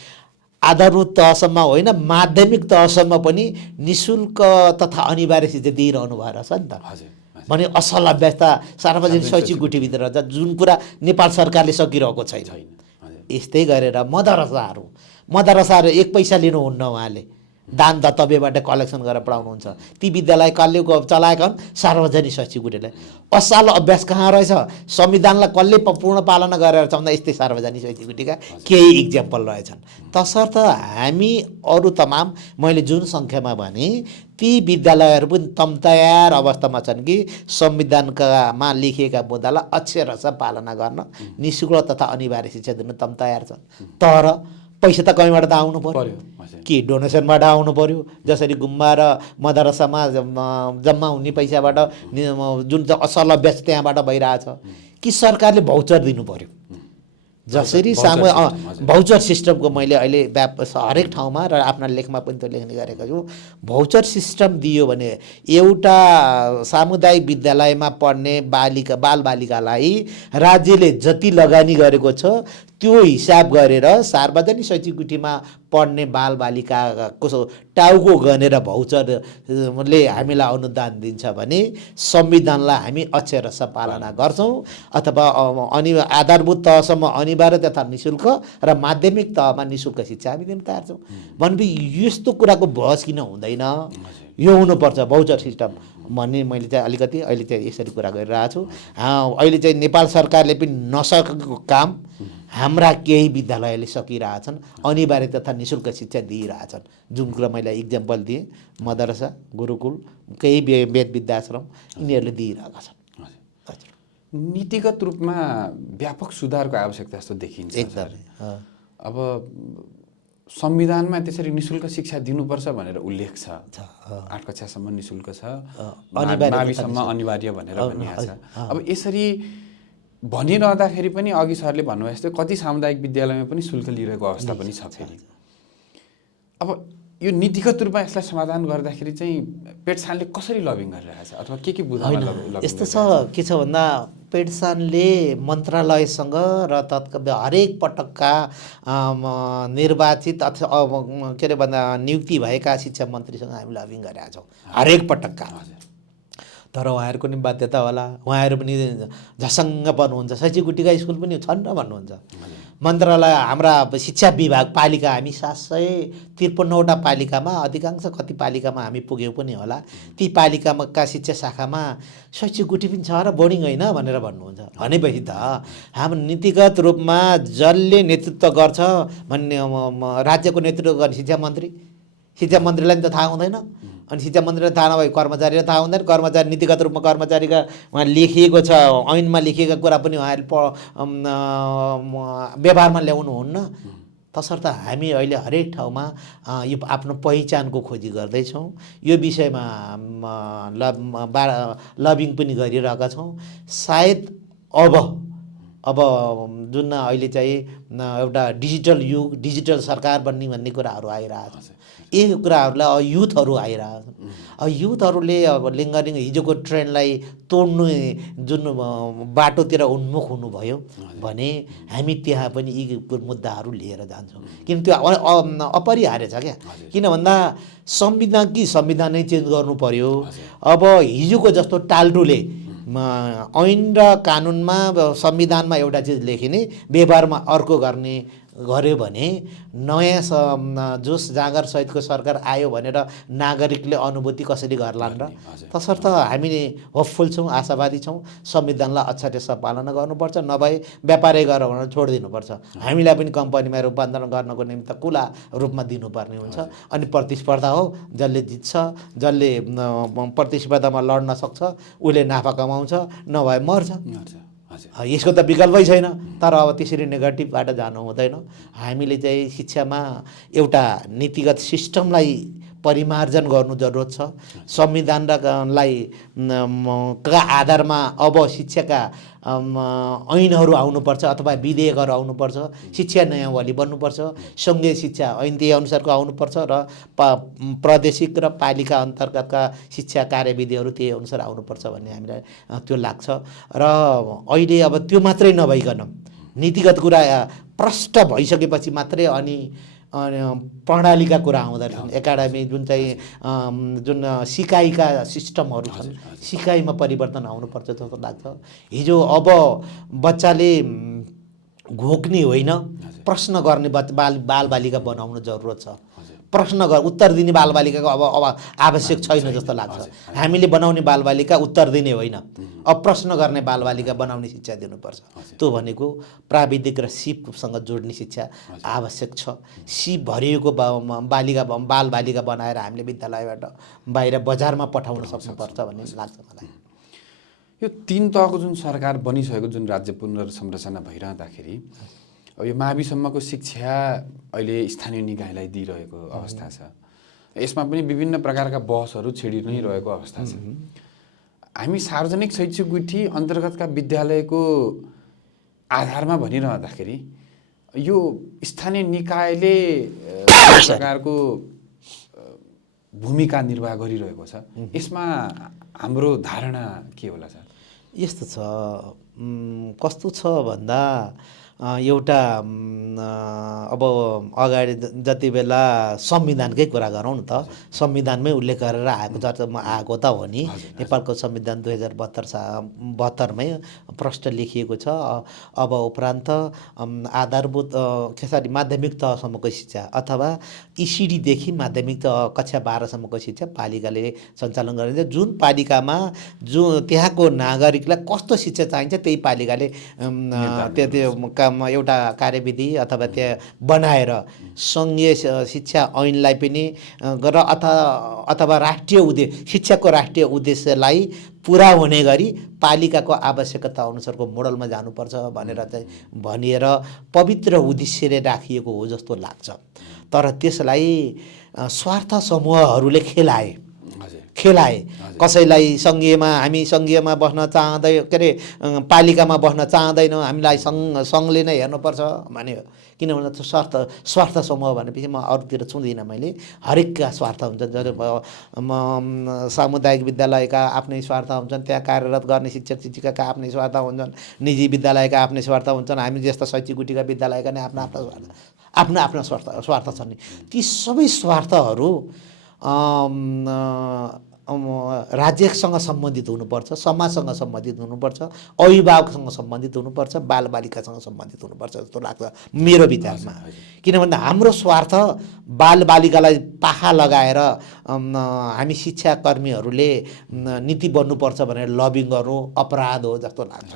आधारभूत तहसम्म होइन माध्यमिक तहसम्म पनि निःशुल्क तथा अनिवार्य शिक्षा दिइरहनु भएर छ नि त। भने असल अभ्यास त सार्वजनिक शैक्षिक गुठीभित्र रहेछ, जुन कुरा नेपाल सरकारले सकिरहेको छैन। यस्तै गरेर मदरसाहरू 1 पैसा लिनुहुन्न, उहाँले दान दत्तव्यबाट कलेक्सन गरेर पढाउनुहुन्छ। ती विद्यालय कसले चलाएका हुन्? सार्वजनिक शैक्षिक गुठीले। असल अभ्यास कहाँ रहेछ? संविधानलाई कसले पूर्ण पालना गरेर भन्दा यस्तै सार्वजनिक शैक्षिक गुठीका केही इक्जाम्पल रहेछन्। तसर्थ हामी अरू तमाम मैले जुन सङ्ख्यामा भने ती विद्यालयहरू पनि तयार अवस्थामा छन् कि संविधानमा लेखिएका मुद्दालाई अक्षरशः पालना गर्न निःशुल्क तथा अनिवार्य शिक्षा दिन तयार छन्। तर पैसा त कहीँबाट त आउनु पर्यो, कि डोनेसनबाट आउनु पर्यो। जसरी गुम्बा र मदरसामा जम्मा हुने पैसाबाट जुन असल अभ्यास त्यहाँबाट भइरहेछ, कि सरकारले भाउचर दिनु पर्यो। जसरी भाउचर सिस्टमको मैले अहिले हरेक ठाउँमा र आफ्ना लेखमा पनि त्यो लेख्ने गरेको छु। भाउचर सिस्टम दियो भने एउटा सामुदायिक विद्यालयमा पढ्ने बालबालिकालाई राज्यले जति लगानी गरेको छ त्यो हिसाब गरेर सार्वजनिक शैक्षिक गुठीमा पढ्ने बालबालिकाको टाउको गनेर भाउचरले हामीलाई अनुदान दिन्छ भने संविधानलाई हामी अक्षरश पालना गर्छौँ अथवा आधारभूत तहसम्म अनिवार्य तथा निःशुल्क र माध्यमिक तहमा निःशुल्क शिक्षा हामी दिन तयार छौँ भनेपछि यस्तो कुराको बहस किन हुँदैन? यो हुनुपर्छ भाउचर सिस्टम भन्ने मैले चाहिँ अलिकति अहिले चाहिँ यसरी कुरा गरिरहेको छु। अहिले चाहिँ नेपाल सरकारले पनि नसकेको काम हाम्रा केही विद्यालयले सकिरहेछन्, अनिवार्य तथा निःशुल्क शिक्षा दिइरहेछन्। जुन कुरा मैले इक्जाम्पल दिएँ, मदरसा, गुरुकुल, केही वेद विद्याश्रम यिनीहरूले दिइरहेका छन्। नीतिगत रूपमा व्यापक सुधारको आवश्यकता जस्तो देखिन्छ। एकदमै। अब संविधानमा त्यसरी निःशुल्क शिक्षा दिनुपर्छ भनेर उल्लेख छ। 8 कक्षासम्म निःशुल्क छ, माविसम्म अनिवार्य भनेर भनिएको छ। अब यसरी भनिरहँदाखेरि पनि अघि सरले भन्नुभयो जस्तै कति सामुदायिक विद्यालयमा पनि शुल्क लिइरहेको अवस्था पनि छ फेरि। अब यो नीतिगत रूपमा यसलाई समाधान गर्दाखेरि चाहिँ पेट्सानले कसरी लबिङ गरिरहेछ अथवा के बुझाउन लबिङ? यस्तो छ, के छ भन्दा पेट्सानले मन्त्रालयसँग र हरेक पटकका निर्वाचित अथवा के अरे भन्दा नियुक्ति भएका शिक्षा मन्त्रीसँग हामी लबिङ गरेका छौँ हरेक पटकका। तर उहाँहरूको नि बाध्यता होला, उहाँहरू पनि झसङ्ग पर्नुहुन्छ। शैक्षिक गुठीका स्कुल पनि छन् र भन्नुहुन्छ। मन्त्रालय हाम्रा शिक्षा विभाग पालिका हामी 753वटा पालिकामा अधिकांश कति पालिकामा हामी पुग्यौँ पनि होला। ती पालिकामा शिक्षा शाखामा शैक्षिक गुठी पनि छ र बोर्डिङ होइन भनेर भन्नुहुन्छ। भनेपछि त हाम्रो नीतिगत रूपमा जसले नेतृत्व गर्छ भन्ने राज्यको नेतृत्व गर्ने शिक्षा मन्त्रीलाई त थाहा हुँदैन। अनि शिक्षा मन्त्रीलाई थाहा नभए कर्मचारीलाई थाहा हुँदैन। कर्मचारी नीतिगत रूपमा कर्मचारीका उहाँ लेखिएको छ, ऐनमा लेखिएका कुरा पनि उहाँहरूले व्यवहारमा ल्याउनुहुन्न। तसर्थ हामी अहिले हरेक ठाउँमा यो आफ्नो पहिचानको खोजी गर्दैछौँ। यो विषयमा लबिङ पनि गरिरहेका छौँ। सायद अब जुन अहिले चाहिँ एउटा डिजिटल युग, डिजिटल सरकार भन्ने कुराहरू आइरहेको छ। यी कुराहरूलाई युथहरू आइरहेको छन्। युथहरूले अब लिङ्गरिङ हिजोको ट्रेन्डलाई तोड्नु जुन बाटोतिर उन्मुख हुनुभयो भने हामी त्यहाँ पनि यी मुद्दाहरू लिएर जान्छौँ। किन त्यो अपरिहार्य छ क्या। किन भन्दा संविधानै चेन्ज गर्नु पर्यो। अब हिजोको जस्तो टाल्टुले ऐन र कानुनमा संविधानमा एउटा चिज लेखिने व्यवहारमा अर्को गर्यो भने नयाँ जोस जाँगर सहितको सरकार आयो भनेर नागरिकले अनुभूति कसरी गर्लान् र? तसर्थ हामीले होपफुल छौँ, आशावादी छौँ। संविधानलाई अक्षरशः पालना गर्नुपर्छ, नभए व्यापारै गर भनेर छोडिदिनुपर्छ। हामीलाई पनि कम्पनीमा रूपान्तरण गर्नको निमित्त खुला रूपमा दिनुपर्ने हुन्छ। अनि प्रतिस्पर्धा हो, जसले जित्छ, जसले प्रतिस्पर्धामा लड्न सक्छ उसले नाफा कमाउँछ, नभए मर्छ। यसको त विकल्पै छैन। तर अब त्यसरी नेगेटिभबाट जानु हुँदैन। हामीले चाहिँ शिक्षामा एउटा नीतिगत सिस्टमलाई परिमार्जन गर्नु जरुरत छ। संविधानलाई का आधारमा अब शिक्षाका ऐनहरू आउनुपर्छ अथवा विधेयकहरू आउनुपर्छ। शिक्षा नियमावली बन्नुपर्छ। सङ्घीय शिक्षा ऐन त्यही अनुसारको आउनुपर्छ र प्रादेशिक र पालिका अन्तर्गतका शिक्षा कार्यविधिहरू त्यही अनुसार आउनुपर्छ भन्ने हामीलाई त्यो लाग्छ। र अहिले अब त्यो मात्रै नभइकन नीतिगत कुरा प्रष्ट भइसकेपछि मात्रै अनि प्रणालीका कुरा आउँदा छन्। एकाडेमी जुन सिकाइका सिस्टमहरू छन्, सिकाइमा परिवर्तन आउनुपर्छ जस्तो लाग्छ। हिजो अब बच्चाले घोक्ने होइन, प्रश्न गर्ने बालबालिका बनाउनु जरुरत छ। उत्तर दिने बालबालिकाको अब आवश्यक छैन जस्तो लाग्छ। हामीले बनाउने बालबालिका उत्तर दिने होइन, अब प्रश्न गर्ने बालबालिका बनाउने शिक्षा दिनुपर्छ। त्यो भनेको प्राविधिक र सिपसँग जोड्ने शिक्षा आवश्यक छ। सिप भरिएको बालबालिका बनाएर हामीले विद्यालयबाट बाहिर बजारमा पठाउन सक्नुपर्छ भन्ने लाग्छ मलाई। यो 3 तहको जुन सरकार बनिसकेको जुन राज्य पुनर्संरचना भइरहँदाखेरि अब यो माविसम्मको शिक्षा अहिले स्थानीय निकायलाई दिइरहेको अवस्था छ। यसमा पनि विभिन्न प्रकारका बहसहरू छिडि नै रहेको अवस्था छ। हामी सार्वजनिक शैक्षिक गुठी अन्तर्गतका विद्यालयको आधारमा भनिरहँदाखेरि यो स्थानीय निकायले कुन प्रकारको भूमिका निर्वाह गरिरहेको छ, यसमा हाम्रो धारणा के होला सर? यस्तो छ, कस्तो छ भन्दा एउटा अब अगाडि जति बेला संविधानकै कुरा गरौँ न त, संविधानमै उल्लेख गरेर आएको त हो नि। नेपालको संविधान 2072मै प्रष्ट लेखिएको छ। अब उपरान्त आधारभूत खेसारी माध्यमिक तहसम्मको शिक्षा अथवा इसिडीदेखि माध्यमिक कक्षा 12सम्मको शिक्षा पालिकाले सञ्चालन गरिन्छ। जुन पालिकामा त्यहाँको नागरिकलाई कस्तो शिक्षा चाहिन्छ त्यही पालिकाले त्यो एउटा कार्यविधि अथवा त्यहाँ बनाएर सङ्घीय शिक्षा ऐनलाई पनि र अथवा राष्ट्रिय शिक्षाको राष्ट्रिय उद्देश्यलाई पुरा हुने गरी पालिकाको आवश्यकता अनुसारको मोडलमा जानुपर्छ भनेर चाहिँ भनिएर पवित्र उद्देश्यले राखिएको हो जस्तो लाग्छ। तर त्यसलाई स्वार्थ समूहहरूले खेलाए। कसैलाई हामी सङ्घीयमा बस्न चाहँदै के अरे पालिकामा बस्न चाहँदैनौँ, हामीलाई सङ्घले नै हेर्नुपर्छ भन्यो। किनभने स्वार्थ समूह भनेपछि म अरूतिर छुँदिनँ, मैले हरेकका स्वार्थ हुन्छन्। सामुदायिक विद्यालयका आफ्नै स्वार्थ हुन्छन्, त्यहाँ कार्यरत गर्ने शिक्षक शिक्षिकाका आफ्नै स्वार्थ हुन्छन्, निजी विद्यालयका आफ्नै स्वार्थ हुन्छन्, हामी जस्ता शैक्षिक गुटीका विद्यालयका नै आफ्ना स्वार्थ छन् नि। ती सबै स्वार्थहरू राज्यसँग सम्बन्धित हुनुपर्छ, समाजसँग सम्बन्धित हुनुपर्छ, अभिभावकसँग सम्बन्धित हुनुपर्छ, बालबालिकासँग सम्बन्धित हुनुपर्छ जस्तो लाग्छ मेरो विचारमा। किन भन्दा हाम्रो स्वार्थ बालबालिकालाई पाखा लगाएर हामी शिक्षाकर्मीहरूले नीति बन्नुपर्छ भनेर लबिङ गर्नु अपराध हो जस्तो लाग्छ।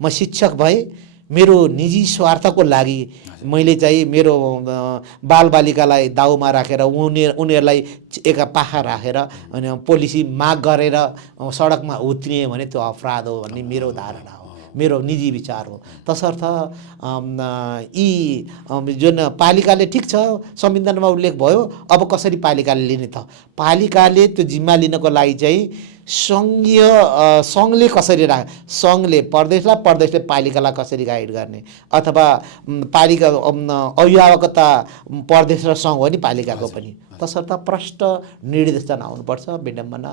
म शिक्षक भए मेरो निजी स्वार्थको लागि मैले चाहिँ मेरो बालबालिकालाई दाउमा राखेर उनीहरूलाई एका पाखा राखेर अनि पोलिसी माग गरेर सडकमा उत्रिए भने त्यो अपराध हो भन्ने मेरो धारणा हो, मेरो निजी विचार हो। तसर्थ यी जुन पालिकाले ठिक छ संविधानमा उल्लेख भयो, अब कसरी पालिकाले लिने त? पालिकाले त्यो जिम्मा लिनको लागि चाहिँ सङ्घले कसरी सङ्घले प्रदेशले पालिकालाई कसरी गाइड गर्ने, अथवा पालिका अभिभावकता प्रदेश र सङ्घ हो नि पालिकाको पनि। तसर्थ प्रष्ट निर्देशन आउनुपर्छ। विडम्बना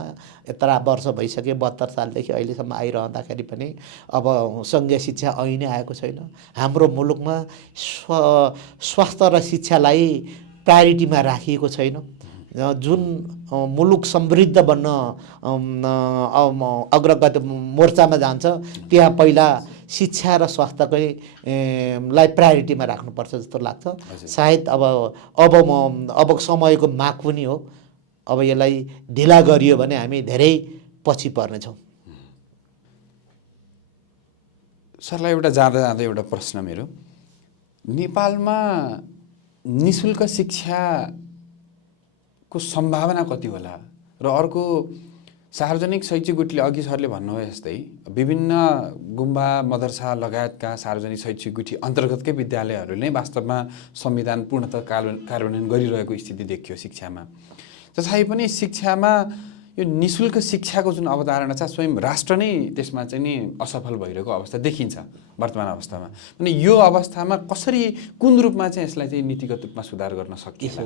यत्रा वर्ष भइसक्यो, 72 सालदेखि अहिलेसम्म आइरहँदाखेरि पनि अब सङ्घीय शिक्षा ऐनै आएको छैन। हाम्रो मुलुकमा स्वास्थ्य र शिक्षालाई प्रायोरिटीमा राखिएको छैन। जुन मुलुक समृद्ध बन्न अग्रगति मोर्चामा जान्छ त्यहाँ पहिला शिक्षा र स्वास्थ्यकै लाई प्रायोरिटीमा राख्नुपर्छ जस्तो लाग्छ। सायद अब समयको माग पनि हो। अब यसलाई ढिला गरियो भने हामी धेरै पछि पर्नेछौँ। सरलाई एउटा जाँदा एउटा प्रश्न मेरो, नेपालमा निशुल्क शिक्षाको सम्भावना कति होला? र अर्को, सार्वजनिक शैक्षिक गुटीले अघि सरले भन्नुभयो जस्तै विभिन्न गुम्बा मदरसा लगायतका सार्वजनिक शैक्षिक गुठी अन्तर्गतकै विद्यालयहरूले नै वास्तवमा संविधान पूर्णतः कार्यान्वयन गरिरहेको स्थिति देखियो शिक्षामा। तथापि पनि शिक्षामा यो निशुल्क शिक्षाको जुन अवधारणा छ स्वयं राष्ट्र नै त्यसमा चाहिँ नि असफल भइरहेको अवस्था देखिन्छ वर्तमान अवस्थामा। अनि यो अवस्थामा कसरी, कुन रूपमा चाहिँ यसलाई चाहिँ नीतिगत रूपमा सुधार गर्न सकिन्छ?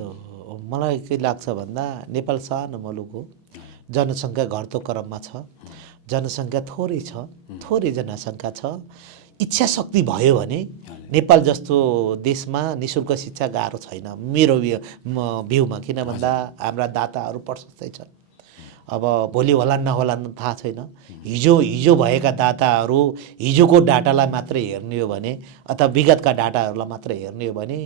मलाई के लाग्छ भन्दा नेपाल सानो मुलुक हो, जनसङ्ख्या घट्दो क्रममा छ, जनसङ्ख्या थोरै छ, थोरै जनसङ्ख्या छ। इच्छा शक्ति भयो भने नेपाल जस्तो देशमा निशुल्क शिक्षा गाह्रो छैन मेरो भ्यूमा। किन भन्दा हाम्रा दाताहरू प्रशस्तै छन्। अब भोलि होला नहोलान् थाहा छैन। हिजो भएका दाताहरू हिजोको डाटालाई मात्रै हेर्ने हो भने अथवा विगतका डाटाहरूलाई मात्रै हेर्ने हो भने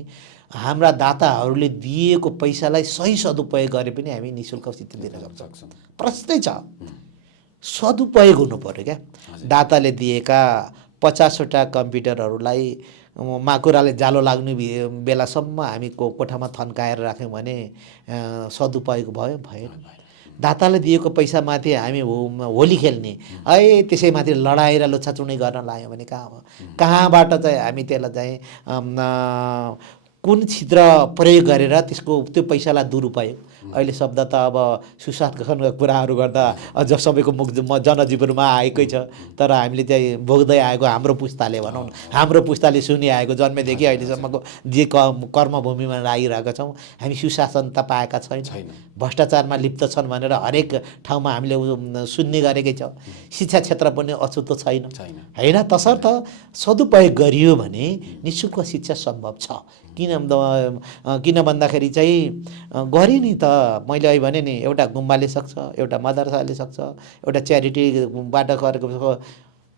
हाम्रा दाताहरूले दिएको पैसालाई सही सदुपयोग गरे पनि हामी निशुल्क शिक्षा दिन सक्छौँ। प्रश्नै छ, सदुपयोग हुनु पर्यो क्या। दाताले दिएका 50वटा कम्प्युटरहरूलाई माकुराले जालो लाग्ने बेलासम्म हामी कोठामा थन्काएर राख्यौँ भने सदुपयोग भयो? भएन। दाताले दिएको पैसामाथि हामी होली खेल्ने है, त्यसैमाथि लडाइ र लुच्छाचुँडी गर्न लाग्यौँ भने कहाँबाट चाहिँ हामी त्यसलाई चाहिँ कुन छिद्र प्रयोग गरेर त्यसको त्यो पैसालाई दुरुपयोग अहिले शब्द त अब सुशासनका कुराहरू गर्दा अझ सबैको मुख जनजीवनमा आएकै छ तर हामीले चाहिँ भोग्दै आएको हाम्रो पुस्ताले भनौँ न हाम्रो पुस्ताले सुनिआएको जन्मेदेखि अहिलेसम्मको जे कर्मभूमिमा लागिरहेका छौँ हामी सुशासन त पाएका छैन भ्रष्टाचारमा लिप्त छन् भनेर हरेक ठाउँमा हामीले सुन्ने गरेकै छौँ शिक्षा क्षेत्र पनि अछुतो छैन होइन तसर्थ सदुपयोग गरियो भने निःशुल्क शिक्षा सम्भव छ किन भन्दाखेरि चाहिँ गरे नि त मैले अहिले भने नि एउटा गुम्बाले सक्छ एउटा मदरसाले सक्छ एउटा च्यारिटीबाट गरेको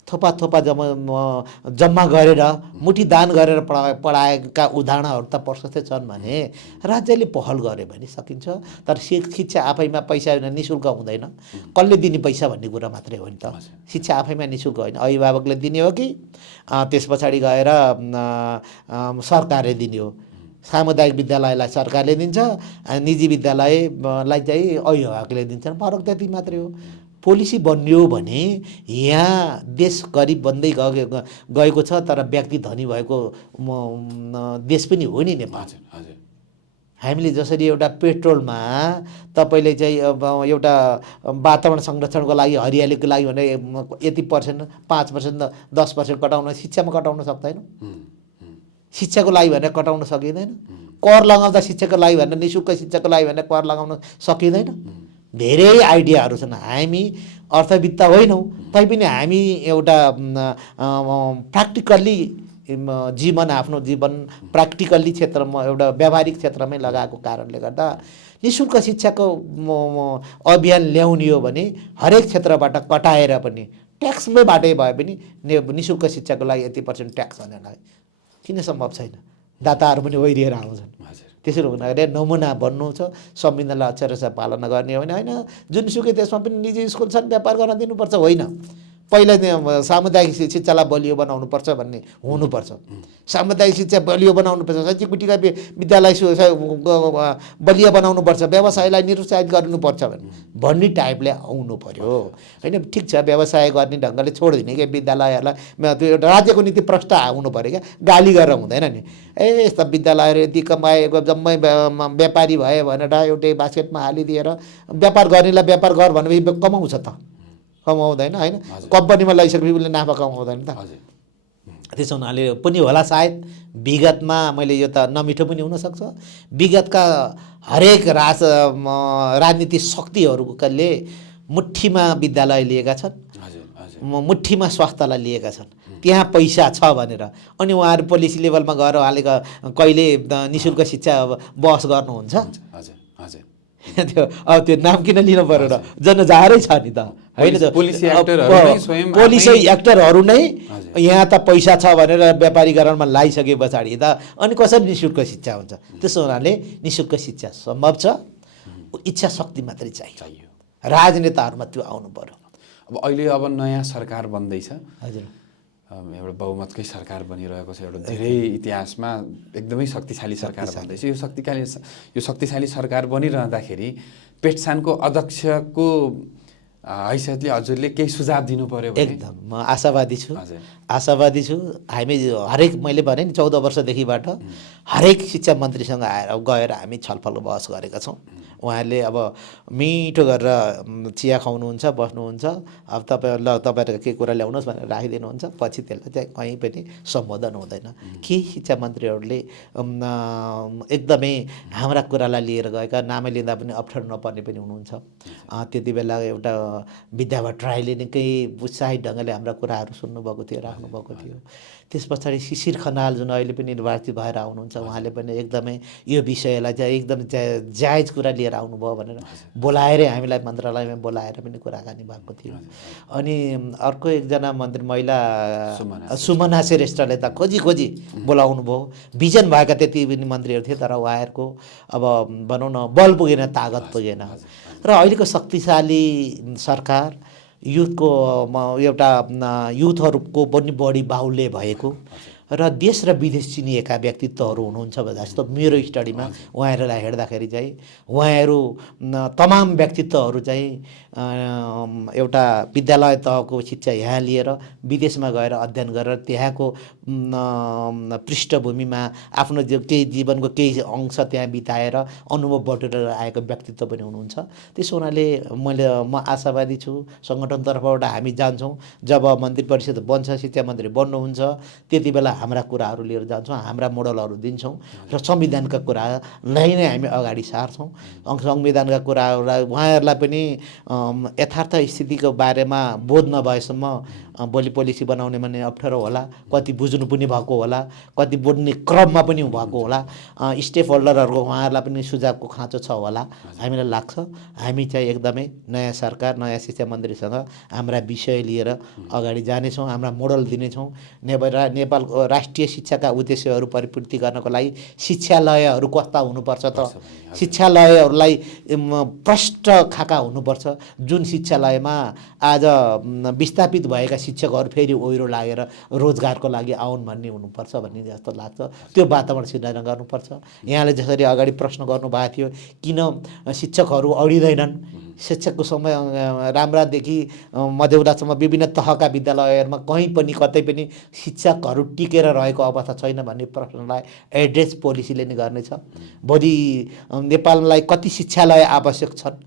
थोपा जम्मा गरेर मुठी दान गरेर पढाएका उदाहरणहरू त प्रशस्तै छन् भने राज्यले पहल गर्यो भने सकिन्छ तर शिक्षा आफैमा पैसा निःशुल्क हुँदैन कसले दिने पैसा भन्ने कुरा मात्रै हो नि त शिक्षा आफैमा निःशुल्क होइन अभिभावकले दिने हो कि त्यस पछाडि गएर सरकारले दिने हो सामुदायिक विद्यालयलाई सरकारले दिन्छ निजी विद्यालयलाई चाहिँ अभिभावकले दिन्छन् फरक त्यति मात्रै हो पोलिसी बन्यो भने यहाँ देश गरिब बन्दै गएको छ तर व्यक्ति धनी भएको देश पनि हो नि नेपाल हामीले जसरी एउटा पेट्रोलमा तपाईँले चाहिँ एउटा वातावरण संरक्षणको लागि हरियालीको लागि भने यति पर्सेन्ट 5% 10% कटाउन शिक्षामा कटाउन सक्दैन शिक्षाको लागि भनेर कटाउन सकिँदैन कर लगाउँदा शिक्षाको लागि भनेर निःशुल्क शिक्षाको लागि भनेर कर लगाउन सकिँदैन धेरै आइडियाहरू छन् हामी अर्थवित्त होइनौँ तैपनि हामी एउटा प्र्याक्टिकल्ली आफ्नो जीवन प्र्याक्टिकल्ली क्षेत्रमा एउटा व्यावहारिक क्षेत्रमै लगाएको कारणले गर्दा निःशुल्क शिक्षाको अभियान ल्याउने हो भने हरेक क्षेत्रबाट कटाएर पनि ट्याक्समैबाटै भए पनि निःशुल्क शिक्षाको लागि यति % ट्याक्स भनेर किन सम्भव छैन दाताहरू पनि ओहिरिएर आउँछन् त्यसरी हुँदाखेरि नमुना बन्नु छ संविधानलाई अक्षरशः पालना गर्ने हो भने होइन जुनसुकै देशमा पनि निजी स्कुल छन् व्यापार गर्न दिनुपर्छ होइन पहिला सामुदायिक शिक्षालाई बलियो बनाउनुपर्छ भन्ने हुनुपर्छ सामुदायिक शिक्षा बलियो बनाउनुपर्छ सचिकुटीका विद्यालय बलियो बनाउनुपर्छ व्यवसायलाई निरुत्साहित गर्नुपर्छ भन्ने टाइपले आउनु पर्यो होइन ठिक छ व्यवसाय गर्ने ढङ्गले छोडिदिने क्या विद्यालयहरूलाई त्यो एउटा राज्यको नीति प्रष्ट आउनु पऱ्यो क्या गाली गरेर हुँदैन नि यस्ता विद्यालयहरू यति कमाएको जम्मै व्यापारी भयो भनेर एउटै बास्केटमा हालिदिएर व्यापार गर्नेलाई व्यापार गर भनेपछि कमाउँछ त कमाउँदैन होइन कम्पनीमा लगाइसकेपछि उसले नाफा कमाउँदैन त त्यसो हुनाले पनि होला सायद विगतमा मैले यो त नमिठो पनि हुनसक्छ विगतका हरेक राजनीतिक शक्तिहरूले मुठ्ठीमा विद्यालय लिएका छन् मुठ्ठीमा स्वास्थ्यलाई लिएका छन् त्यहाँ पैसा छ भनेर अनि उहाँहरू पोलिसी लेभलमा गएर उहाँले कहिले निःशुल्क शिक्षा बहस गर्नुहुन्छ त्यो नाम किन लिनु पर्यो र जनजाहारै छ नि त होइन पोलिसी एक्टरहरू नै यहाँ त पैसा छ भनेर व्यापारीकरणमा लगाइसके पछाडि त अनि कसरी निःशुल्क शिक्षा हुन्छ त्यसो हुनाले निःशुल्क शिक्षा सम्भव छ इच्छा शक्ति मात्रै चाहियो राजनेताहरूमा त्यो आउनु पर्यो अहिले नयाँ सरकार बन्दैछ हजुर एउटा बहुमतकै सरकार बनिरहेको छ एउटा धेरै इतिहासमा एकदमै शक्तिशाली सरकार बन्दैछ यो शक्तिशाली सरकार बनिरहँदाखेरि पेटसानको अध्यक्षको हैसियतले हजुरले केही सुझाव दिनु पर्यो भने एकदम म आशावादी छु हामी हरेक मैले भने नि 14 वर्षदेखिबाट हरेक शिक्षा मन्त्रीसँग आएर गएर हामी छलफल बहस गरेका छौँ उहाँहरूले अब मिठो गरेर चिया खुवाउनुहुन्छ बस्नुहुन्छ अब तपाईँहरूको के कुरा ल्याउनुहोस् भनेर राखिदिनुहुन्छ पछि त्यसलाई चाहिँ कहीँ पनि सम्बोधन हुँदैन केही शिक्षा मन्त्रीहरूले एकदमै हाम्रा कुरालाई लिएर गएका नामै लिँदा पनि अप्ठ्यारो नपर्ने पनि हुनुहुन्छ त्यति बेला एउटा विद्या भट्टराईले निकै उत्साहित ढङ्गले हाम्रा कुराहरू सुन्नुभएको थियो राख्नुभएको थियो त्यस पछाडि शिशिर खनाल जुन अहिले पनि निर्वाचित भएर आउनुहुन्छ उहाँले पनि एकदमै यो विषयलाई चाहिँ एकदम जायज कुरा लिएर आउनुभयो भनेर बोलाएरै हामीलाई मन्त्रालयमा बोलाएर पनि कुराकानी भएको थियो अनि अर्को एकजना मन्त्री महिला सुमना श्रेष्ठले त खोजी बोलाउनु भयो भिजन भएका त्यति पनि मन्त्रीहरू थिए तर उहाँहरूको अब भनौँ न बल पुगेन तागत पुगेन र अहिलेको शक्तिशाली सरकार युथको एउटा युथहरूको पनि बढी बाहुल्य भएको र देश र विदेश चिनिएका व्यक्तित्वहरू हुनुहुन्छ जस्तो मेरो स्टडीमा उहाँहरूलाई हेर्दाखेरि चाहिँ उहाँहरू तमाम व्यक्तित्वहरू चाहिँ एउटा विद्यालय तहको शिक्षा यहाँ लिएर विदेशमा गएर अध्ययन गरेर त्यहाँको पृष्ठभूमिमा आफ्नो केही जीवनको केही अंश त्यहाँ बिताएर अनुभव बटुलेर आएको व्यक्तित्व पनि हुनुहुन्छ। त्यसो हुनाले म आशावादी छु। सङ्गठन तर्फबाट हामी जान्छौँ, जब मन्त्री परिषद बन्छ, शिक्षा मन्त्री बन्नुहुन्छ, त्यति बेला हाम्रा कुराहरू लिएर जान्छौँ, हाम्रा मोडलहरू दिन्छौँ र संविधानका कुरालाई नै हामी अगाडि सार्छौँ। संविधानका कुराहरूलाई उहाँहरूलाई पनि यथार्थ स्थितिको बारेमा बोध नभएसम्म भोलि पोलिसी बनाउने भने अप्ठ्यारो होला, कति बुझ्नु पनि भएको होला, कति बुझ्ने क्रममा पनि भएको होला, स्टेक होल्डरहरूको उहाँहरूलाई पनि सुझावको खाँचो छ होला। हामीलाई लाग्छ हामी चाहिँ एकदमै नयाँ सरकार, नयाँ शिक्षा मन्त्रीसँग हाम्रा विषय लिएर अगाडि जानेछौँ, हाम्रा मोडल दिनेछौँ। नेपालको राष्ट्रिय शिक्षाका उद्देश्यहरू परिपूर्ति गर्नको लागि शिक्षालयहरू कस्ता हुनुपर्छ त? शिक्षालयहरूलाई प्रष्ट खाका हुनुपर्छ, जुन शिक्षालयमा आज विस्थापित भएका शिक्षकहरू फेरि ओहिरो लागेर रोजगारको लागि आउन् भन्ने हुनुपर्छ भन्ने जस्तो लाग्छ। त्यो वातावरण सिर्जना गर्नुपर्छ। यहाँले जसरी अगाडि प्रश्न गर्नुभएको थियो किन शिक्षकहरू अडिँदैनन्, शिक्षकको समय राम्रादेखि मध्यौलासम्म विभिन्न तहका विद्यालयहरूमा कहीँ पनि कतै पनि शिक्षकहरू टिकेर रहेको अवस्था छैन भन्ने प्रश्नलाई एड्रेस पोलिसीले नै गर्नेछ। भोलि नेपाललाई कति शिक्षालय आवश्यक छन्,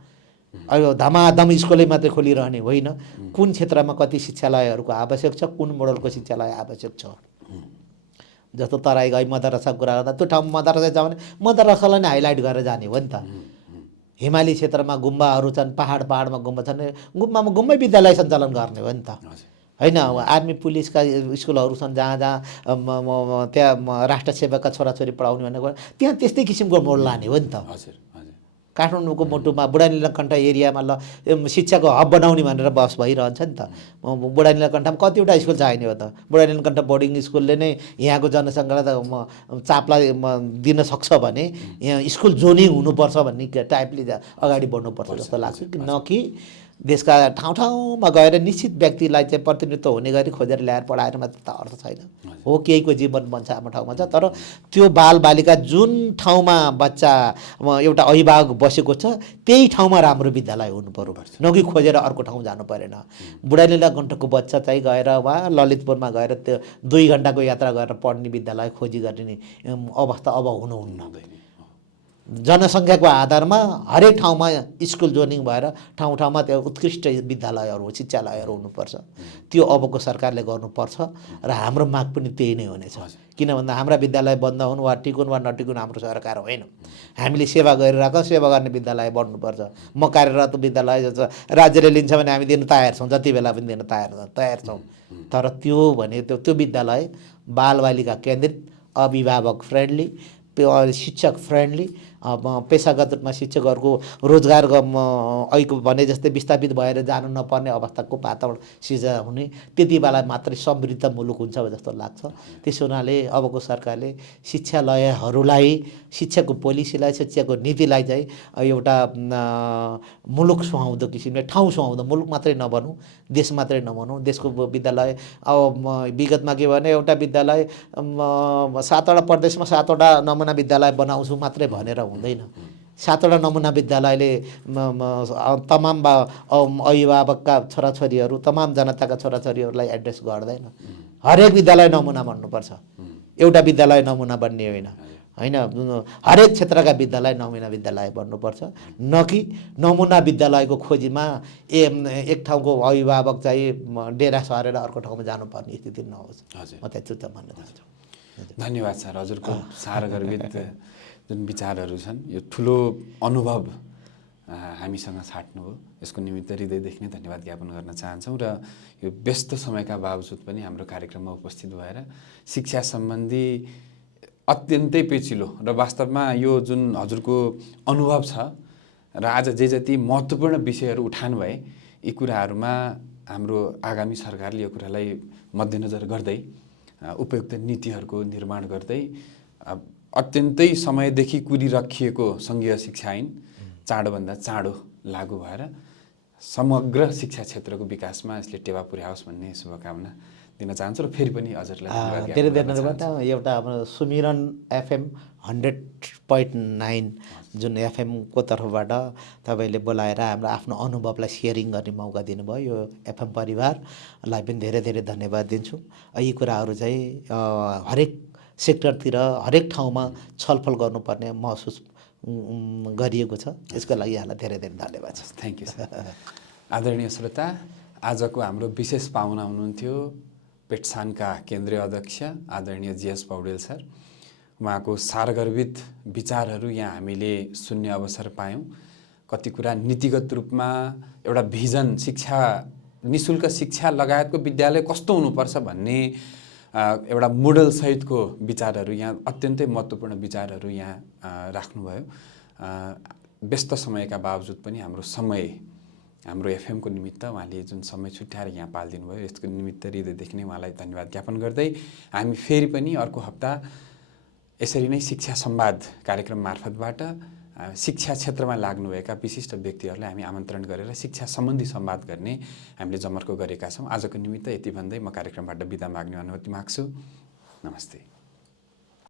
अब धमाधम स्कुलै मात्रै खोलिरहने होइन, कुन क्षेत्रमा कति शिक्षालयहरूको आवश्यक छ, कुन मोडलको शिक्षालय आवश्यक छ। जस्तो तराई गई मदरसाको कुरा गर्दा त्यो ठाउँमा मदरसा छ भने मदरसालाई नै हाइलाइट गरेर जाने हो नि त। हिमाली क्षेत्रमा गुम्बाहरू छन्, पहाडमा गुम्बा छन्, गुम्बामा गुम्बै विद्यालय सञ्चालन गर्ने हो नि त, होइन? आर्मी पुलिसका स्कुलहरू छन् जहाँ त्यहाँ राष्ट्र सेवाका छोराछोरी पढाउने भनेको त्यहाँ त्यस्तै किसिमको मोड लाने हो नि त। काठमाडौँको मुटुमा बुढा नीलकण्ठ एरियामा शिक्षाको हब बनाउने भनेर बहस भइरहन्छ नि त। बुढा नीलकण्ठमा कतिवटा स्कुल चाहिने हो त? बुढा नीलकण्ठ बोर्डिङ स्कुलले नै यहाँको जनसङ्ख्यालाई त चापलाई दिन सक्छ भने यहाँ स्कुल जोनिङ हुनुपर्छ भन्ने टाइपले अगाडि बढ्नुपर्छ जस्तो लाग्छ, न कि देशका ठाउँ ठाउँमा गएर निश्चित व्यक्तिलाई चाहिँ प्रतिनिधित्व हुने गरी खोजेर ल्याएर पढाएर मात्र त अर्थ छैन। हो, केहीको जीवन बन्छ आफ्नो ठाउँमा छ, तर त्यो बालबालिका जुन ठाउँमा बच्चा एउटा अभिभावक बसेको छ त्यही ठाउँमा राम्रो विद्यालय हुनु पर्यो, न कि खोजेर अर्को ठाउँ जानु परेन। बुढा नीलकण्ठको बच्चा चाहिँ गएर वा ललितपुरमा गएर त्यो 2 घन्टाको यात्रा गरेर पढ्ने विद्यालय खोजी गर्ने अवस्था अब हुनुहुन्न। जनसङ्ख्याको आधारमा हरेक ठाउँमा स्कुल जोनिङ भएर ठाउँ ठाउँमा त्यो उत्कृष्ट विद्यालयहरू, शिक्षालयहरू हुनुपर्छ। त्यो अबको सरकारले गर्नुपर्छ र हाम्रो माग पनि त्यही नै हुनेछ। किन भन्दा हाम्रा विद्यालय बन्द हुन् वा टिकुन् वा नटिकुन् हाम्रो सरकार होइन। हामीले सेवा गरिरहेको सेवा गर्ने विद्यालय बन्नुपर्छ। म कार्यरत विद्यालय राज्यले लिन्छ भने हामी दिन तयार छौँ, जति बेला पनि दिन तयार छौँ। तर त्यो भने त्यो विद्यालय बालबालिका केन्द्रित, अभिभावक फ्रेन्डली, शिक्षक फ्रेन्डली, पेसागत रूपमा शिक्षकहरूको रोजगार ऐको भने जस्तै विस्थापित भएर जानु नपर्ने अवस्थाको वातावरण सिर्जना हुने, त्यति बेला मात्रै समृद्ध मुलुक हुन्छ जस्तो लाग्छ। त्यसो हुनाले अबको सरकारले शिक्षालयहरूलाई, शिक्षाको पोलिसीलाई, शिक्षाको नीतिलाई चाहिँ एउटा मुलुक सुहाउँदो किसिमले, ठाउँ सुहाउँदो, मुलुक मात्रै नबनौँ, देश मात्रै नबनौँ। देशको विद्यालय अब विगतमा के भने एउटा विद्यालय 7वटा प्रदेशमा 7वटा नमुना विद्यालय बनाउँछु मात्रै भनेर हुँदैन। 7वटा नमुना विद्यालयले तमाम अभिभावकका छोराछोरीहरू, तमाम जनताका छोराछोरीहरूलाई एड्रेस गर्दैन। हरेक विद्यालय नमुना बन्नुपर्छ, एउटा विद्यालय नमुना बन्ने होइन, होइन? हरेक क्षेत्रका विद्यालय नमुना विद्यालय बन्नुपर्छ, न कि नमुना विद्यालयको खोजीमा एक ठाउँको अभिभावक चाहिँ डेरा सरेर अर्को ठाउँमा जानुपर्ने स्थिति नहोस्। म त्यति भन्न चाहन्छु। धन्यवाद सर। हजुरको सारगर्भित जुन विचारहरू छन्, यो ठुलो अनुभव हामीसँग साट्नुभयो, यसको निमित्त हृदयदेखि नै धन्यवाद ज्ञापन गर्न चाहन्छौँ। र यो व्यस्त समयका बावजुद पनि हाम्रो कार्यक्रममा उपस्थित भएर शिक्षा सम्बन्धी अत्यन्तै पेचिलो र वास्तवमा यो जुन हजुरको अनुभव छ र आज जे जति महत्त्वपूर्ण विषयहरू उठान भए, यी कुराहरूमा हाम्रो आगामी सरकारले यो कुरालाई मध्यनजर गर्दै उपयुक्त नीतिहरूको निर्माण गर्दै अत्यन्तै समयदेखि कुरिराखिएको सङ्घीय शिक्षा ऐन चाँडोभन्दा चाँडो लागू भएर समग्र शिक्षा क्षेत्रको विकासमा यसले टेवा पुर्याओस् भन्ने शुभकामना दिन चाहन्छु र फेरि पनि हजुरलाई धन्यवाद धेरै ज्ञापन गर्न धन्यवाद। चाहन्छु। एउटा हाम्रो सुमिरन एफएम 100.9 जुन एफएमको तर्फबाट तपाईँले बोलाएर हाम्रो आफ्नो अनुभवलाई सेयरिङ गर्ने मौका दिनुभयो, यो एफएम परिवारलाई पनि धेरै धेरै धन्यवाद दिन्छु। यी कुराहरू चाहिँ हरेक सेक्टरतिर हरेक ठाउँमा छलफल गर्नुपर्ने महसुस गरिएको छ। यसको लागि यहाँलाई धेरै धेरै धन्यवाद छ। Thank you sir. आदरणीय श्रोता, आजको हाम्रो विशेष पाहुना हुनुहुन्थ्यो पेट्सानका केन्द्रीय अध्यक्ष आदरणीय जीएस पौडेल सर। उहाँको सारगर्भित विचारहरू यहाँ हामीले सुन्ने अवसर पायौँ। कति कुरा नीतिगत रूपमा एउटा भिजन, शिक्षा, निशुल्क शिक्षा लगायतको विद्यालय कस्तो हुनुपर्छ भन्ने एउटा मोडलसहितको विचारहरू यहाँ, अत्यन्तै महत्त्वपूर्ण विचारहरू यहाँ राख्नुभयो। व्यस्त समयका बावजुद पनि हाम्रो एफएमको निमित्त उहाँले जुन समय छुट्याएर यहाँ पालिदिनु भयो, यसको निमित्त हृदयदेखि नै उहाँलाई धन्यवाद ज्ञापन गर्दै हामी फेरि पनि अर्को हप्ता यसरी नै शिक्षा संवाद कार्यक्रम मार्फतबाट शिक्षा क्षेत्रमा लाग्नुभएका विशिष्ट व्यक्तिहरूलाई हामी आमन्त्रण गरेर शिक्षा सम्बन्धी संवाद गर्ने हामीले जमर्को गरेका छौँ। आजको निमित्त यति भन्दै म कार्यक्रमबाट बिदा माग्ने अनुमति माग्छु। नमस्ते।